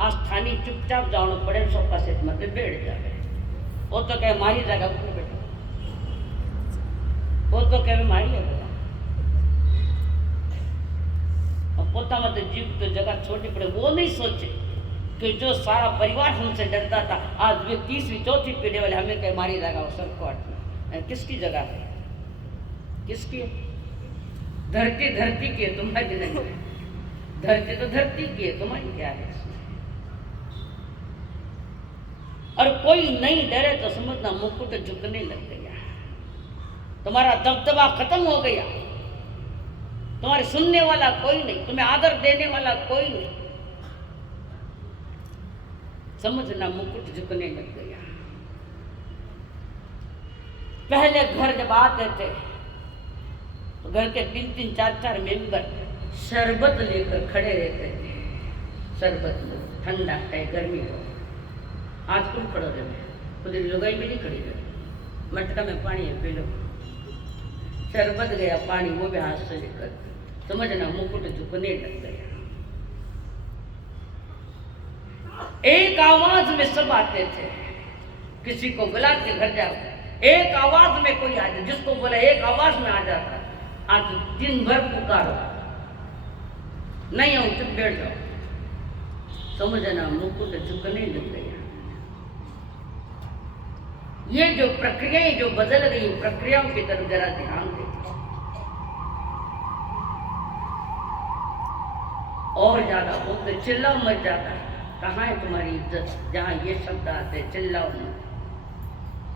आज स्थानीय चुपचाप जाना पड़े, सबका सेट मतलब बैठ जाए। वो तो कहे मारी जगह पर बैठो, वो तो कहे मारी है, पोता मत जीव तो जगह छोटी पड़े। वो नहीं सोचे कि जो सारा परिवार हमसे डरता था, आज वे तीसरी चौथी पीढ़ी वाले हमें कहे मारी जगह हो सबको हटना। किसकी जगह है? किसकी? धरती धरती की है, तुम्हारी नहीं। धरती तो धरती की है, तुम्हारी क्या है? और कोई नहीं डरे तो समझना मुकुट झुकने लग गया, तुम्हारा दबदबा खत्म हो गया। तुम्हारे सुनने वाला कोई नहीं, तुम्हें आदर देने वाला कोई नहीं। समझना मुकुट झुकने लग गया। पहले घर जब आते थे तो घर के 3-3, 4-4 मेंबर शरबत लेकर खड़े रहते थे। शरबत लो, ठंडा है, गर्मी हो। आज तुम खड़ो रहे, खुद लुगाई भी नहीं खड़ी रहे। मटका में पानी है, पी लो। शरबत गया, पानी वो भी हाथ से लेकर। समझना मुकुट झुकने लग गया। एक आवाज में सब आते थे। किसी को बुला के घर जाओ, एक आवाज में कोई आ जाए, जिसको बोला एक आवाज में आ जाता। आज दिन भर पुकारो, नहीं आऊं चुप बैठ जाओ। समझना मुकुट झुकने लग गया। ये जो प्रक्रियाएं जो बदल गई, प्रक्रियाओं की तरफ जरा ध्यान दे। और ज्यादा बोलते चिल्लाओ मत जाता। कहाँ है तुम्हारी इज्जत जहाँ ये शब्द आते? चिल्लाओ मत।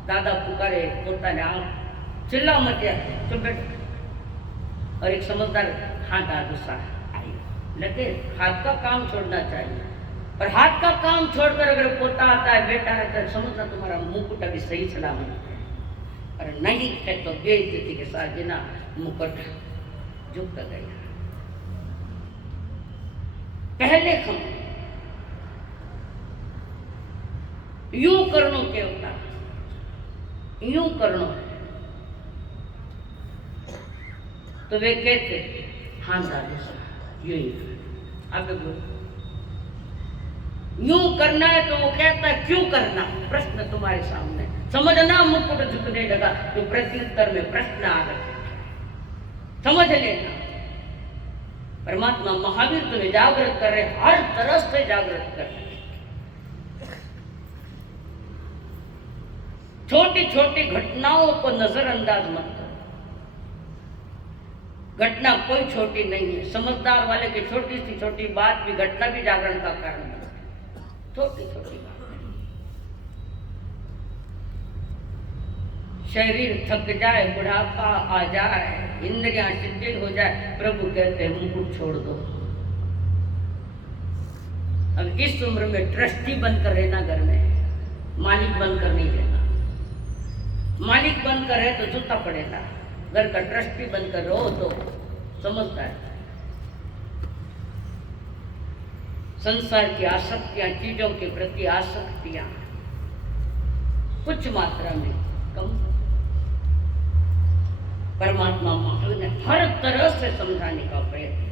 दादा पुकारे, पोता ने आप चिल्लाओ मत यार, चुप बैठ। और एक समझदार हाथ आ गुस्सा आई लगे, हाथ का काम छोड़ना चाहिए। और हाथ का काम छोड़कर अगर पोता आता है, बेटा है, तो समझना तुम्हारा मुकुट अभी सही सलामत है। और नहीं है तो बेइज्जती के साथ बिना मुकुट झुक गया। पहले हम यूं करनो के होता, यूं करनो तो वे कहते हाँ दादी साहब यूं ही आगे बोलो। यूं करना है तो वो कहता है क्यों करना? प्रश्न तुम्हारे सामने। समझना मुकुट झुकने लगा तो प्रत्युत्तर में प्रश्न आ गए। समझ लेना परमात्मा महावीर तुम्हें जागृत कर रहे, हर तरह से जागृत कर रहे। छोटी छोटी घटनाओं को नजरअंदाज मत करो। घटना कोई छोटी नहीं है। समझदार वाले की छोटी सी छोटी बात भी, घटना भी जागरण का कारण है। छोटी छोटी बात। शरीर थक जाए, बुढ़ापा आ जाए, इंद्रियां शिथिल हो जाए, प्रभु कहते हैं मुकुट छोड़ दो। अब इस उम्र में ट्रस्टी बनकर रहना घर में, मालिक बनकर नहीं रहना। मालिक बनकर रहे तो जूता पड़ेगा, घर का ट्रस्टी बनकर रहो तो समझता है। संसार की आसक्तियां, चीजों के प्रति आसक्तियां कुछ मात्रा में कम। परमात्मा महावीर ने हर तरह से समझाने का प्रयत्न,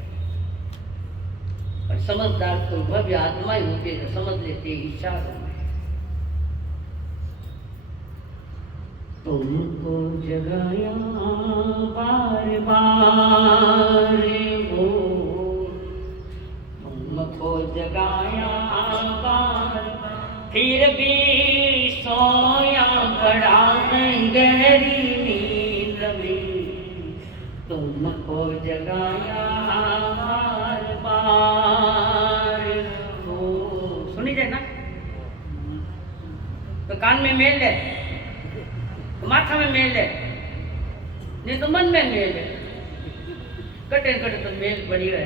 और समझदार कोई भव्य आत्मा ही होते जो समझ लेते इशारों में। तुमको जगाया बार बार वो, तुमको जगाया बार, फिर भी सोया बड़ा गहरी नींद में। तुमको जगाया बार बार वो। सुनी जाए ना तो कान में मेल है, माथा में मेल है, नहीं तो मन में मेल है। कटे कटे तो मेल बड़ी है।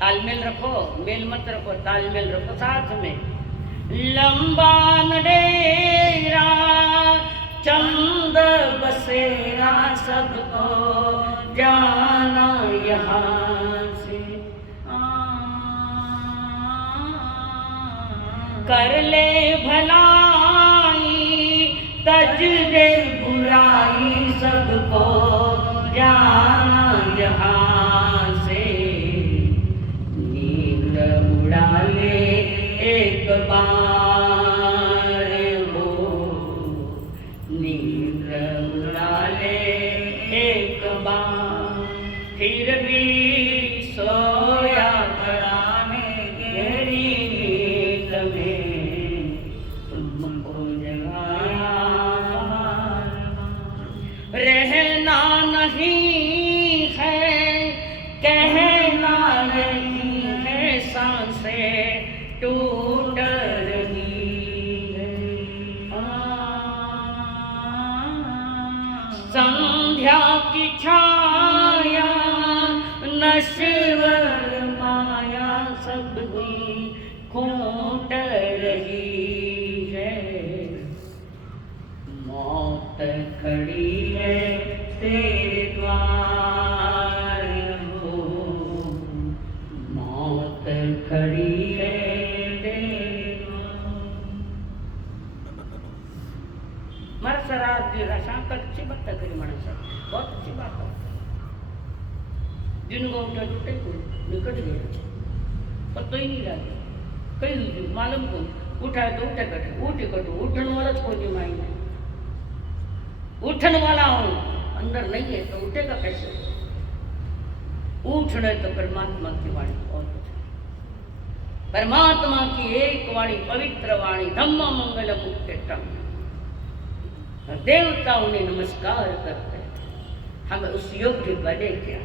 तालमेल रखो, मेल मत रखो, तालमेल रखो साथ में। लंबा नडेरा चंद बसेरा, सबको जाना यहाँ से। कर ले भलाई तज दे बुराई, सबको जाना यहाँ से। नींद उड़ा ले एक बार हो, नींद उड़ा ले एक बार, फिर भी सोया बड़ा में गहरी नींद में। तुमको जगाया रहना नहीं है, कहना नहीं है, सांसें टूट रही है। संध्या की छाया नश्वर माया सबकी खोट रही है, मौत खड़ी है तेरे द्वार हो, मौत खड़ी है तेरे द्वार। मारा सर आज शाम तक अच्छी बात करी माना सर, बहुत अच्छी बात है। जिनको उठा टूटे को निकट गया, पता ही नहीं लगा कहीं मालूम को उठाए तो उठे कटे उठे कटो उठन वाला खोजी माई नहीं, उठन वाला हूँ अंदर नहीं है तो उठेगा कैसे? उठने तो परमात्मा की वाणी और कुछ, परमात्मा की एक वाणी पवित्र वाणी धम्म मंगल मुक्तम, देवता उन्हें नमस्कार करते, हमें उस योग्य बने क्या?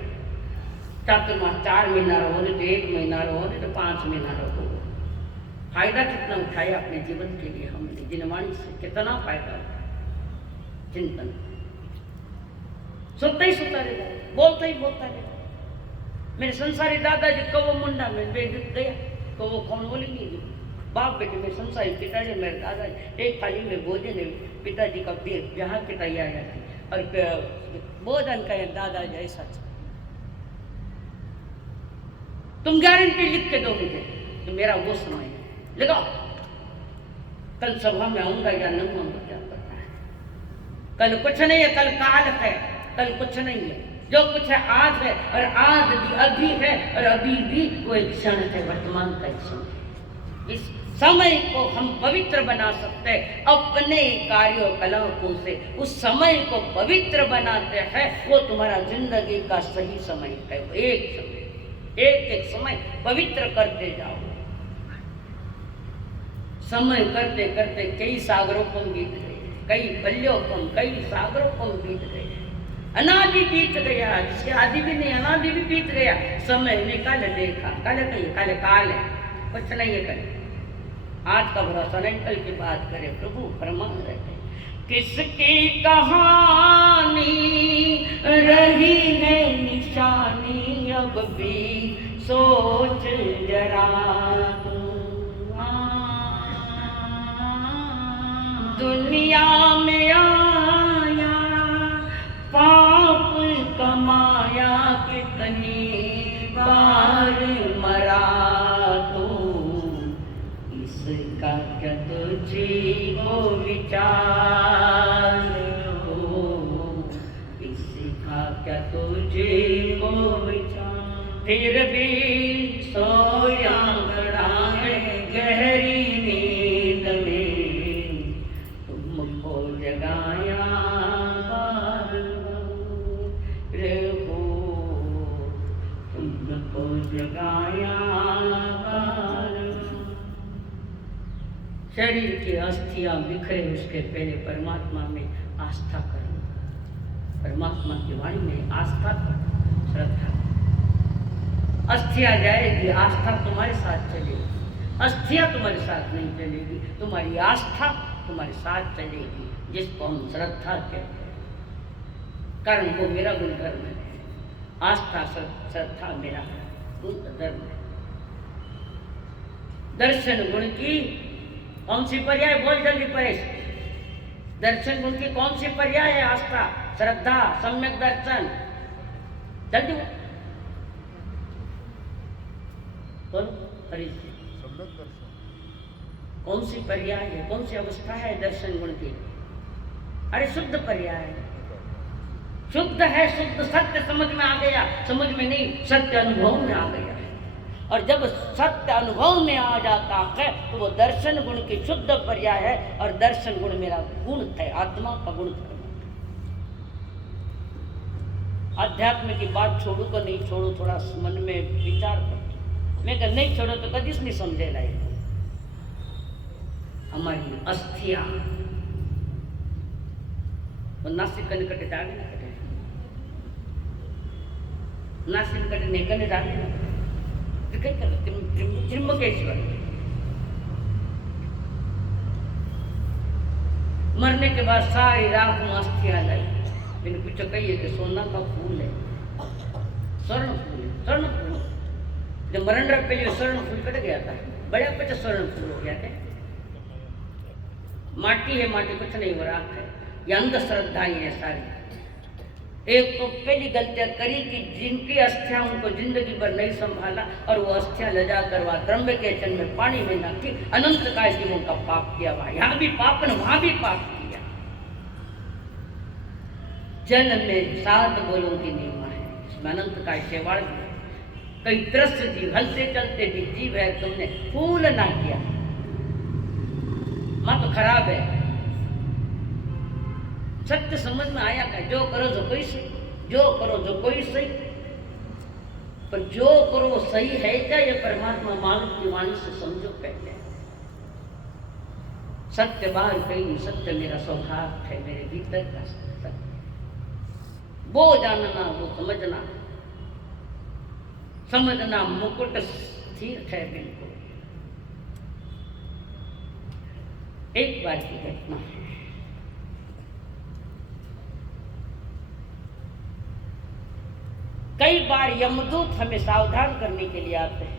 चातुर्मास 4 महीना रहो तो 1 महीना रहो तो 5 महीना रहो, फायदा कितना उठाया अपने जीवन के लिए हमने, जिनवाणी से कितना फायदा उठाया। चिंतन सोता ही सोता रहेगा, बोलता ही बोलता रहेगा। मेरे संसारी दादाजी कवो मुंडा में बेगित गया, कवो कौन बोले नहीं गई, बाप बेटे में संसारी पिताजी मेरे दादाजी एक थाली में भोजन है, पिताजी का जहाँ की तैयार है और भोजन का दादाजी ऐसा, तुम गारंटी लिख के दो मुझे तो मेरा वो समय है, लगाओ कल सभा में आऊंगा या नहीं आऊंगा क्या पता है, कल कुछ नहीं है, कल काल है, कल कुछ नहीं है, जो कुछ है आज है और आज भी अभी है और अभी भी वो एक क्षण है, वर्तमान का एक समय। इस समय को हम पवित्र बना सकते हैं अपने कार्यों कलापों से, उस समय को पवित्र बनाते हैं, वो तुम्हारा जिंदगी का सही समय है। एक समय एक एक समय पवित्र करते जाओ, समय करते करते कई सागरों को बीत गए, कई बल्यों को कई सागरों को बीत गए, अनादि बीत गया, जिसके आदि भी नहीं अनादि भी बीत गया। समय निकाल देखा, कल कहीं कल काल है, कुछ नहीं है कल, आज का भरोसा नहीं, कल की बात करे प्रभु फरमान रहे। किसकी कहानी रही है निशानी अब भी सोच जरा, दुनिया में आया पाप कमाया कितनी बार मरा, तो इसका क्या तुझे को विचार हो, इसका क्या तुझे को विचार, फिर भी सोया गड़ा है गहरी नींद में, तुमको जगाया बार रहो, तुमको जगाया बार। शरीर की अस्थियां बिखरे उसके पहले परमात्मा में आस्था करो, परमात्मा की वाणी में आस्था करो, श्रद्धा। अस्थियां जाएगी, आस्था तुम्हारे साथ चलेगी, अस्थियां तुम्हारे साथ नहीं चलेगी, तुम्हारी आस्था तुम्हारे साथ चलेगी, जिसको हम श्रद्धा कहते हैं, कारण वो मेरा गुणधर्म है, आस्था श्रद्धा मेरा गुणधर्म है। दर्शन गुण की कौन सी पर्याय, बोल जल्दी परेश, दर्शन गुण की कौन सी पर्याय है? आस्था, श्रद्धा, सम्यक दर्शन, जल्दी बोलो परेश। कौन सी पर्याय है, कौन सी अवस्था है दर्शन गुण की? अरे शुद्ध पर्याय है, शुद्ध है, शुद्ध सत्य समझ में आ गया, समझ में नहीं सत्य अनुभव में आ गया, और जब सत्य अनुभव में आ जाता है तो वो दर्शन गुण की शुद्ध पर्याय है, और दर्शन गुण मेरा गुण है, आत्मा का गुण धर्म। अध्यात्म की बात छोड़ू तो नहीं छोड़ू, थोड़ा मन में विचार करो, मैं कह नहीं छोड़ो तो कभी नहीं समझे लाई। हमारी अस्थियां वो नासिक निकट डाले न कटे, नासिक निकट निकल डाले न त्रिम्बकेश्वर, मरने के बाद सारी रात में अस्थियां लाई, मैंने पूछा कहिए कि सोना का फूल है, स्वर्ण फूल जब मरण रख पे स्वर्ण फूल कट गया था, बड़े पे स्वर्ण फूल हो गया था। माटी है, माटी कुछ नहीं हो, राख है। ये अंधश्रद्धाएं है सारी। एक तो पहली गलतियां करी कि जिनकी अस्थियां उनको जिंदगी भर नहीं संभाला और वो अस्थियां ले जाकर वह त्र्यंबकेश्वर में पानी में नाखी, अनंत काल जीवों का पाप किया। वहां यहाँ भी पाप न वहां भी पाप किया। जल में 7 बोलों की नियमा है, इसमें अनंत का शेवाड़ भी है। कई त्रस्त जीव, हलते चलते भी जीव है, तुमने फूल ना किया, मां तो खराब है। सत्य समझ में आया क्या? जो करो जो कोई सही, जो करो जो कोई सही, पर जो करो वो सही है क्या? ये परमात्मा मानव की वाणी से समझो पहले। सत्य बाहर कहीं नहीं, सत्य मेरा स्वभाव है, मेरे भीतर का सत्य। वो जानना, वो समझना, समझना मुकुट स्थिर है बिल्कुल। एक बार की घटना है, कई बार यमदूत हमें सावधान करने के लिए आते हैं।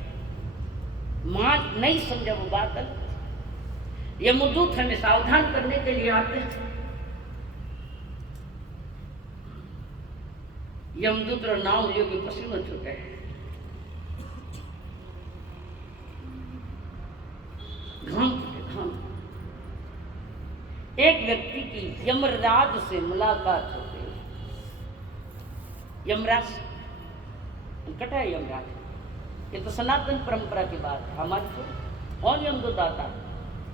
मां नहीं समझे वो बात, यमदूत हमें सावधान करने के लिए आते हैं। यमदूत रो नाम लियो कि पसीनो छूटे। घाम छूटे, घाम। एक व्यक्ति की यमराज से मुलाकात हो गई। यमराज कटा है, यमराज। ये तो सनातन परंपरा की बात है, हमारी तो कौन यमदूत आता?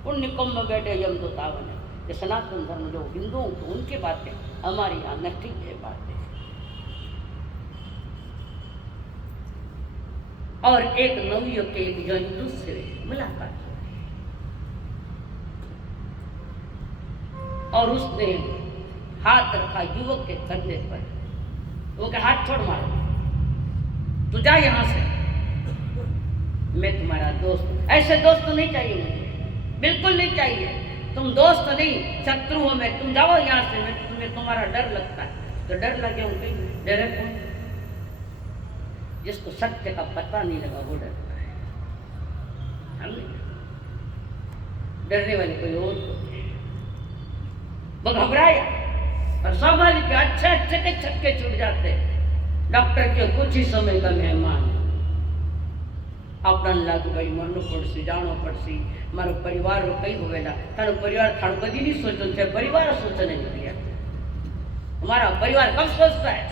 उन निकम में बैठे यमदूत आवने। ये सनातन धर्म जो हिंदुओं को उनकी बातें, हमारी यहाँ न ठीक है बातें। और एक नवयुवक के एक यमदूत से मुलाकात और उसने हाथ रखा युवक के कंधे पर। वो के हाथ छोड़ मारो, तू जा यहां से, मैं तुम्हारा दोस्त। ऐसे दोस्त तो नहीं चाहिए मुझे, बिल्कुल नहीं चाहिए। तुम दोस्त नहीं, शत्रु हो। मैं, तुम जाओ यहां से, मैं तुम्हें तुम्हारा डर लगता है। तो डर लगे कहीं डरे कौन? जिसको सत्य का पता नहीं लगा वो डरता है। हम नहीं डरने वाले कोई और होते हैं। वो घबराया और स्वाभाविक अच्छे के छक्के छूट जाते हैं। डॉक्टर के कुछ ही समय का मेहमान अपना लाग भाई मरनो पड़सी, जानो पड़सी, मारो परिवार रो कई होवेला। तारो परिवार थारो कदी नहीं सोचो छे, परिवार सोचने नहीं दिया। हमारा परिवार कब सोचता है?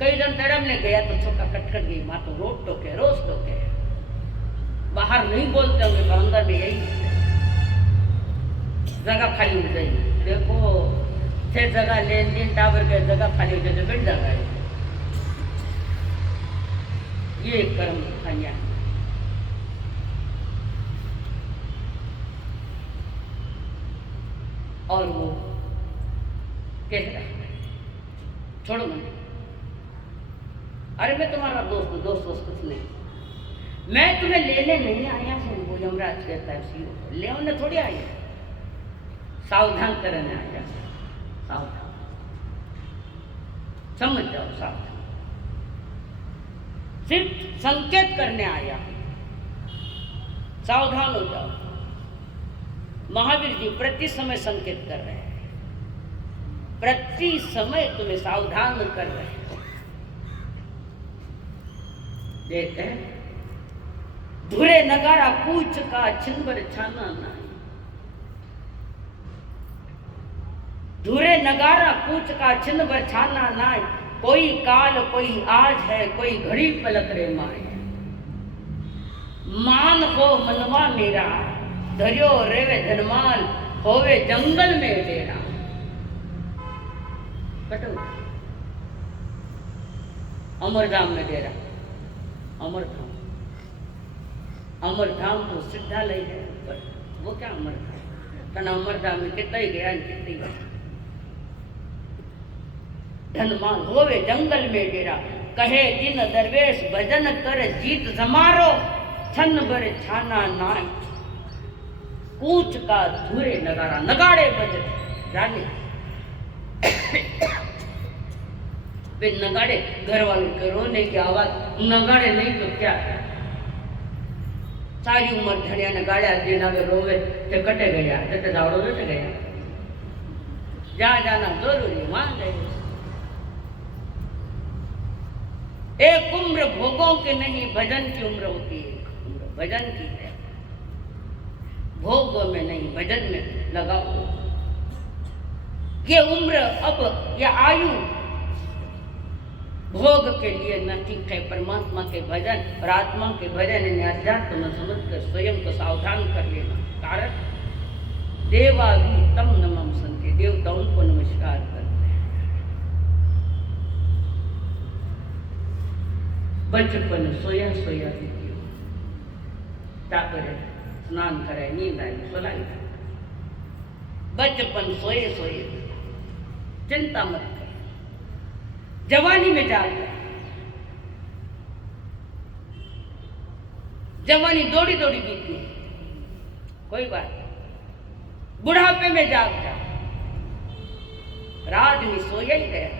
कई जन तड़म ने गया तो छोका कटकट गई, माँ तो रोज टोके, रोज टोके। बाहर नहीं बोलते होंगे पर अंदर में यही जगह खाली हो गई। देखो छह जगह लेन देन टावर के जगह खाली हो जाए, बिट जगह है। ये कर्म खानिया और वो कह रहा है छोड़ो मैंने, अरे मैं तुम्हारा दोस्त हूँ, दोस्त कुछ नहीं, मैं तुम्हें लेने नहीं आया हूँ। वो यमराज कहता है सीओ ले उन्हें थोड़ी आया, सावधान करने आया। सावधान, समझ जाओ, सावधान, सिर्फ संकेत करने आया, सावधान हो जाओ। महावीर जी प्रति समय संकेत कर रहे हैं, प्रति समय तुम्हें सावधान कर रहे हैं। देखते हैं धुरे नगारा कूच का छिंबर छाना नहीं, धुरे नगारा कूच का छिंबर छाना नहीं। कोई काल कोई आज है, कोई घड़ी पलक रे माए। मान हो मनवा मेरा, धरियो रेवे धनमाल, होवे जंगल में डेरा। कटो अमरधाम में डेरा, अमरधाम, अमरधाम तो सिद्धालय है ऊपर, वो क्या अमरधाम? तना अमरधाम में कितना ही गया, कितना ही गया। धनमान होवे जंगल में डेरा, कहे दिन दरवेश भजन कर जीत जमारो। छन भर छाना नाय, कूच का धुरे नगारा, नगाड़े बज जाने। वे नगाड़े, घर वालों के रोने की आवाज, नगाड़े नहीं तो क्या है। सारी उम्र धड़िया नगाड़ा जेना वे रोवे ते कटे गया, ते दावड़ो कटे गया। जहाँ जाना जरूरी वहां गए। एक उम्र भोगों की नहीं, भजन की उम्र होती है। उम्र भजन की है, भोगों में नहीं, भजन में लगाओ। ये उम्र, अब ये आयु भोग के लिए न ठीक है। परमात्मा के भजन और आत्मा के भजन इन अध्यात्म में समझकर स्वयं को सावधान कर लेना। कारण देवावी तम नमम संते, देवताओं को नमस्कार करते हैं। बचपन सोया सोया बीत्यो, तापर स्नान करे, नींद आई, सुलाई। बचपन सोए सोए, चिंता मत कर। जवानी में जाग जा, जवानी दौड़ी दौड़ी बीती, कोई बात नहीं। बुढ़ापे में जाग जा, रात में सोया ही गया,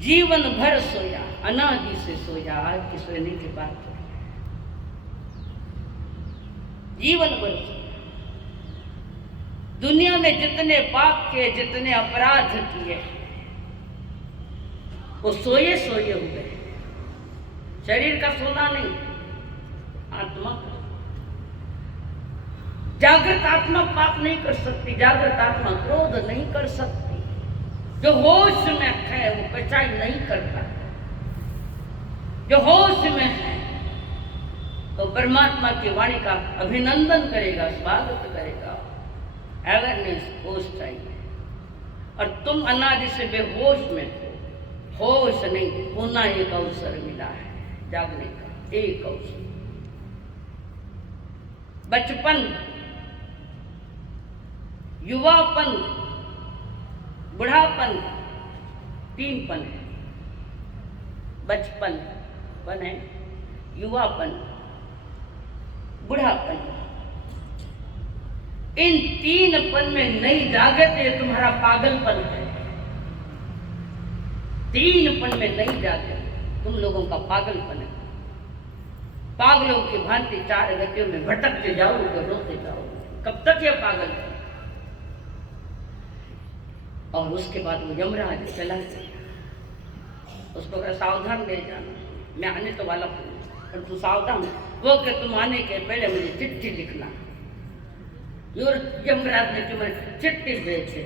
जीवन भर सोया, अनादि से सोया, आज के सोने के बाद जीवन भर सोया। दुनिया में जितने पाप किए, जितने अपराध किए, वो सोए सोए हुए। शरीर का सोना नहीं, आत्मा का। जागृत आत्मा पाप नहीं कर सकती, जागृत आत्मा क्रोध नहीं कर सकती। जो होश में है वो कचाई नहीं करता। जो होश में है तो परमात्मा की वाणी का अभिनंदन करेगा, स्वागत करेगा। अवेयरनेस, होश चाहिए। और तुम अनादि से बेहोश में हो, होश नहीं होना। एक अवसर मिला है जागने का, एक अवसर। बचपन, युवापन, बुढ़ापन, तीन पन है। बचपन पन है, युवापन, बुढ़ापन। इन तीन पन में नहीं जागे तो ये तुम्हारा पागलपन है। तीन पन में नहीं जागे तुम लोगों का पागलपन है। पागलों की भांति चार गतियों में भटकते जाओगे, रोते जाओगे। कब तक ये पागल? और उसके बाद वो यमराज चला गया। उसको अगर सावधान ले जाना, मैं आने तो वाला हूँ पर तू सावधान। वो कि तुम आने के पहले मुझे चिट्ठी लिखना। यमराज ने तुम्हें चिट्ठी भेजे।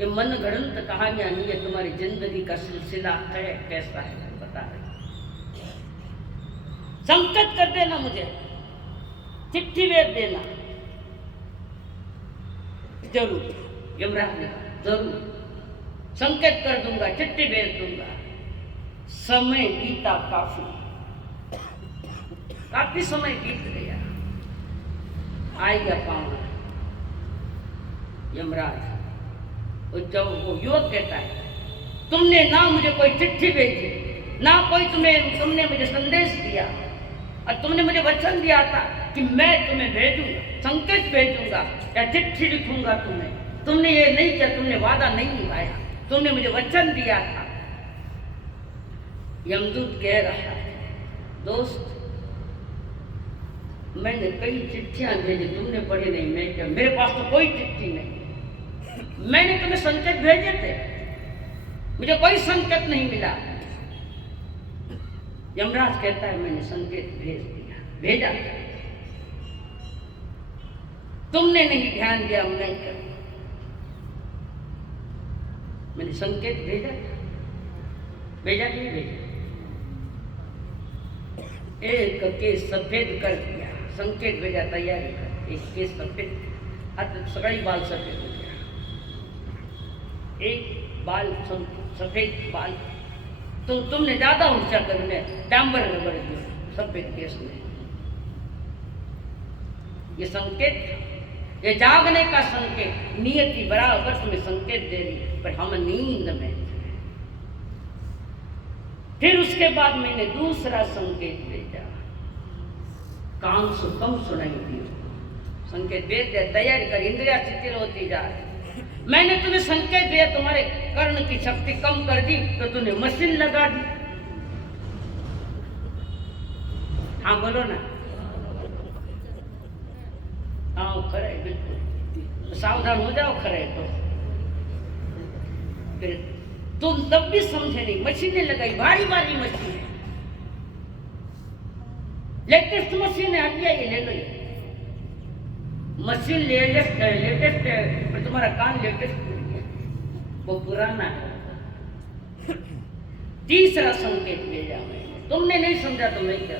ये मन गढ़ंत कहानियां नहीं है, तुम्हारी जिंदगी का सिलसिला है। कैसा है बता रहे। संकेत कर देना, मुझे चिट्ठी भेज देना जरूर। यमराज ने जरूर संकेत कर दूंगा, चिट्ठी भेज दूंगा। समय बीता, काफी समय बीत गया। आएगा पाऊंगा यमराज। जब वो युवक कहता है, तुमने ना मुझे कोई चिट्ठी भेजी, ना कोई तुमने मुझे संदेश दिया, और तुमने मुझे वचन दिया था कि मैं तुम्हें भेजूंगा, संकेत भेजूंगा या चिट्ठी लिखूंगा तुम्हें। तुमने ये नहीं किया, तुमने वादा नहीं निभाया, तुमने मुझे वचन दिया था। यमदूत कह रहा है, दोस्त मैंने कई चिट्ठियां भेजी, तुमने पढ़ी नहीं। मैं क्या, मेरे पास तो कोई चिट्ठी नहीं। मैंने तुम्हें संकेत भेजे थे, मुझे कोई संकेत नहीं मिला। यमराज कहता है, मैंने संकेत भेज दिया, भेजा। तुमने नहीं ध्यान दिया, मैं क्या, मैंने संकेत भेजा था। भेजा नहीं भेजा? एक केस सफेद कर दिया, संकेत भेजा, तैयारी कर। एक केस सफेद, सगड़ी बाल सफेद हो गया। एक बाल सफेद बाल, तो तुमने ज्यादा ऊंचा करने डांबर रगड़ दिया सफेद केस में। ये संकेत, ये जागने का संकेत। नियति बराबर तुम्हें संकेत दे रही, पर हम नींद में। फिर उसके बाद मैंने दूसरा संकेत भेजा, कान से कम सुनाई दियो। संकेत भेज दिया, तैयारी कर, इंद्रिया शिथिल होती जा रही। मैंने तुम्हें संकेत दिया, तुम्हारे कर्ण की शक्ति कम कर दी तो तूने मशीन लगा दी। हाँ बोलो ना। हाँ खरा है, बिल्कुल तो सावधान हो जाओ। खरा है तो फिर तुम तब भी समझे नहीं। मशीनें लगाई, भारी भारी मशीन, लेटेस्ट मशीन है, आगे ये ले लो। ये मशीन लेटेस्ट है पर तुम्हारा कान लेटेस्ट नहीं है, वो पुराना है। तीसरा संकेत भेजा मैंने, तुमने नहीं समझा तो मैं क्या,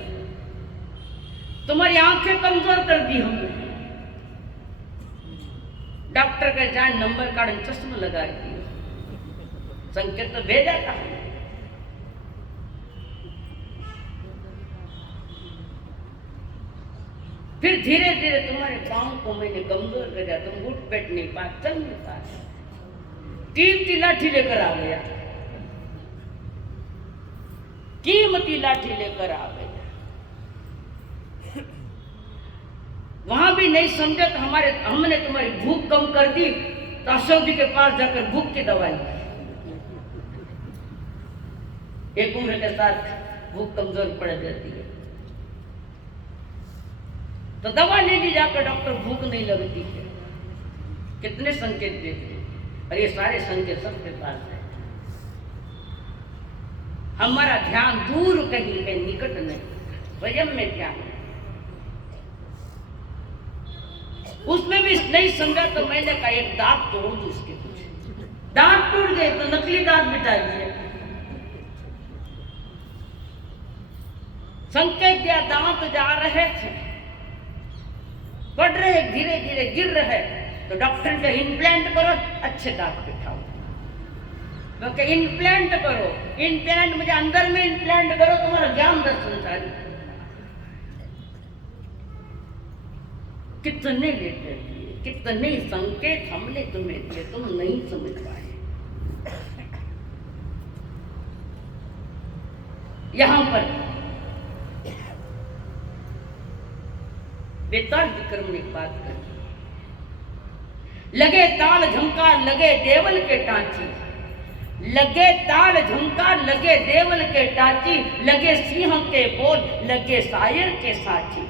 तुम्हारी आंखें कमजोर कर दी हमने। डॉक्टर का जान नंबर कार्ड चश्मा लगा दिया, संकेत तो भेजा था। फिर धीरे धीरे तुम्हारे पांव को मैंने कमजोर कर दिया, तुम उठ बैठ नहीं पाते, चल नहीं पाते। कीमती लाठी लेकर आ गया, कीमती लाठी लेकर आ गया। वहां भी नहीं समझे तो हमने तुम्हारी भूख कम कर दी, तो अशोक जी के पास जाकर भूख की दवाई। एक उम्र के साथ भूख कमजोर पड़ जाती है तो दवा ले ली जाकर, डॉक्टर भूख नहीं लगती है। कितने संकेत देते हैं, और ये सारे संकेत सबके पास है। हमारा ध्यान दूर कहीं है, निकट नहीं, स्वयं में ध्यान है। उसमें भी नहीं समझा तो मैंने कहा एक दांत तोड़ दो इसके, कुछ दांत टूट गए तो नकली दांत बिठा दिए। संकेत दिया, दांत जा रहे थे, बढ़ रहे, धीरे धीरे गिर रहे, तो डॉक्टर ने इम्प्लांट करो, अच्छे दांत बिठाओ। क्योंकि इम्प्लांट करो, इम्प्लांट मुझे अंदर में इम्प्लांट करो, तुम्हारा ज्ञान दर्शन चालू। कितने लेटर दिए, कितने संकेत हमने तुम्हें दिए, तुम नहीं समझ पाए। यहां पर बेताल विक्रम ने बात कर, लगे ताल झंकार लगे देवल के टांची, लगे ताल झंकार लगे देवल के टांची, लगे सिंह के बोल लगे शायर के साथी,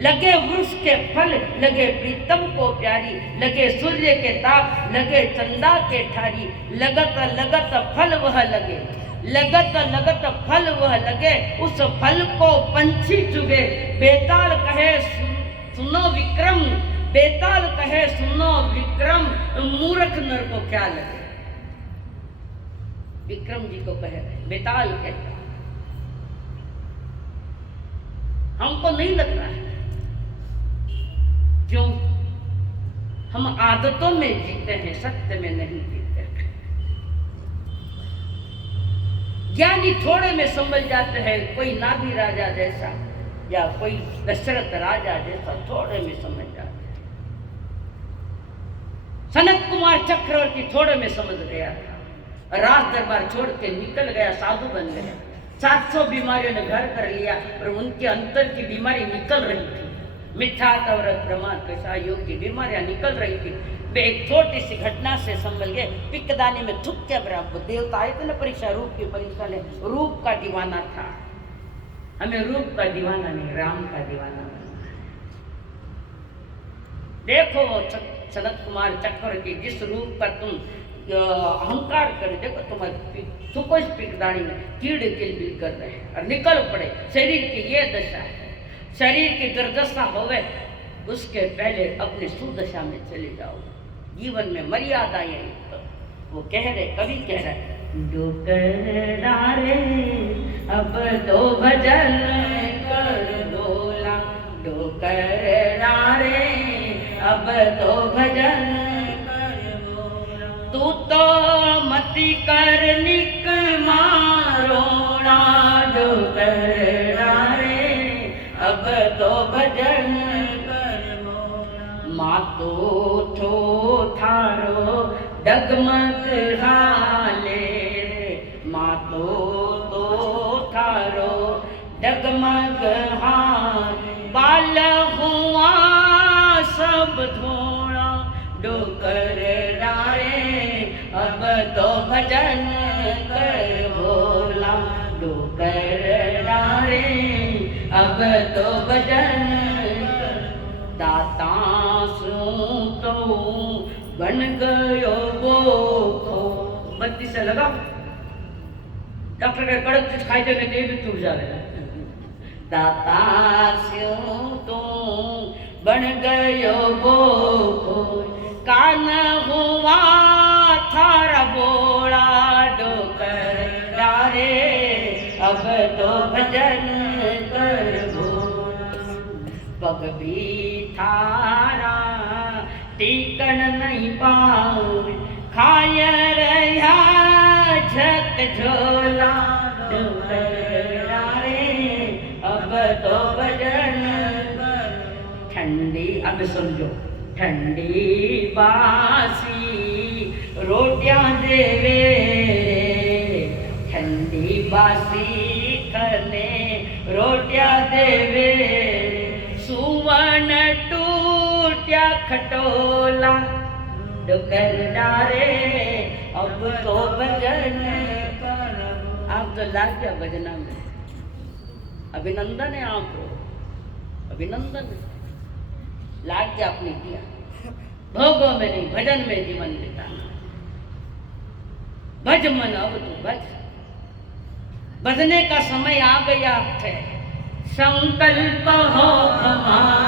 लगे वृक्ष के फल लगे प्रीतम को प्यारी, लगे सूर्य के ताप लगे चंदा के ठारी, लगत लगत फल वह लगे, लगत लगत फल वह लगे, उस फल को पंछी चुगे, बेताल कहे सुनो विक्रम, बेताल कहे सुनो विक्रम, मूर्ख नर को क्या लगे। विक्रम जी को कहे, बेताल कहता हमको नहीं लग रहा है। क्यों? हम आदतों में जीते हैं, सत्य में नहीं जीते। ज्ञानी थोड़े में समझ जाते हैं, कोई नाभि राजा जैसा या कोई दशरथ राजा जैसा थोड़े में समझ जाते हैं। सनत कुमार चक्रवर्ती थोड़े में समझ गया था, राज दरबार छोड़ के निकल गया, साधु बन गया। 700 बीमारियों ने घर कर लिया, और उनके अंतर की बीमारी निकल रही थी। मिथ्या तवरत प्रमाद कैसा योग की बीमारियां निकल रही थी। वे एक छोटी सी घटना से संभल गए। पिकदानी में थुक के बराबर देवता आए थे ना परीक्षा, रूप की परीक्षा ले, रूप का दीवाना था। हमें रूप का दीवाना नहीं, राम का दीवाना बनना है। देखो सनत कुमार चक्रवर्ती, जिस रूप का तुम अहंकार करे, देखो तुम्हारे थुको इस पिकदानी में कीड़ किलबिल कर रहे हैं और निकल पड़े। शरीर की ये दशा है, शरीर की दुर्दशा होवे उसके पहले अपने सुदशा में चले जाओ। जीवन में मर्यादा है। तो वो कह रहे, कवि कह रहे, डोकरा रे अब तो भजन कर बोला, डोकरा रे अब तो भजन कर बोला, तू तो मति कर निक मारोना, डोकरा रे अब तो भजन कर मोरा, मातो ठो थारो डगमग हाले, मातो तो थारो डगमग हाले, बाल हुआ सब धोड़ा, डोकर भजन कर भोला डोकर डारे, अब तो भजन दाता सू तो बन गयो बोखो। बत्ती से लगा डॉक्टर के कड़क चीज खाई देने के भी टूट जावे। दाता स्यों तो बन गयो बोखो, कान हुआ थारा बोला डोकर डारे, अब तो भजन कर भोला। पग भी थारा टिकन नहीं पाए, खाय रहा झक झोला डोकर डारे, अब तो भजन। ठंडी अब समझो, ठंडी बासी रोटियां देवे, ठंडी बासी खने रोटियां देवे, सुवर्ण टूट्या खटोला डोकर डारे, अब तो भजन। आप तो लाग गया भजना में। अभिनंदन है आपको, अभिनंदन है। लाग गया आपने किया, भोगों में नहीं भजन में जीवन बिताना। भज मन अब तू भज, भजने का समय आ गया है। संकल्प हो हमारा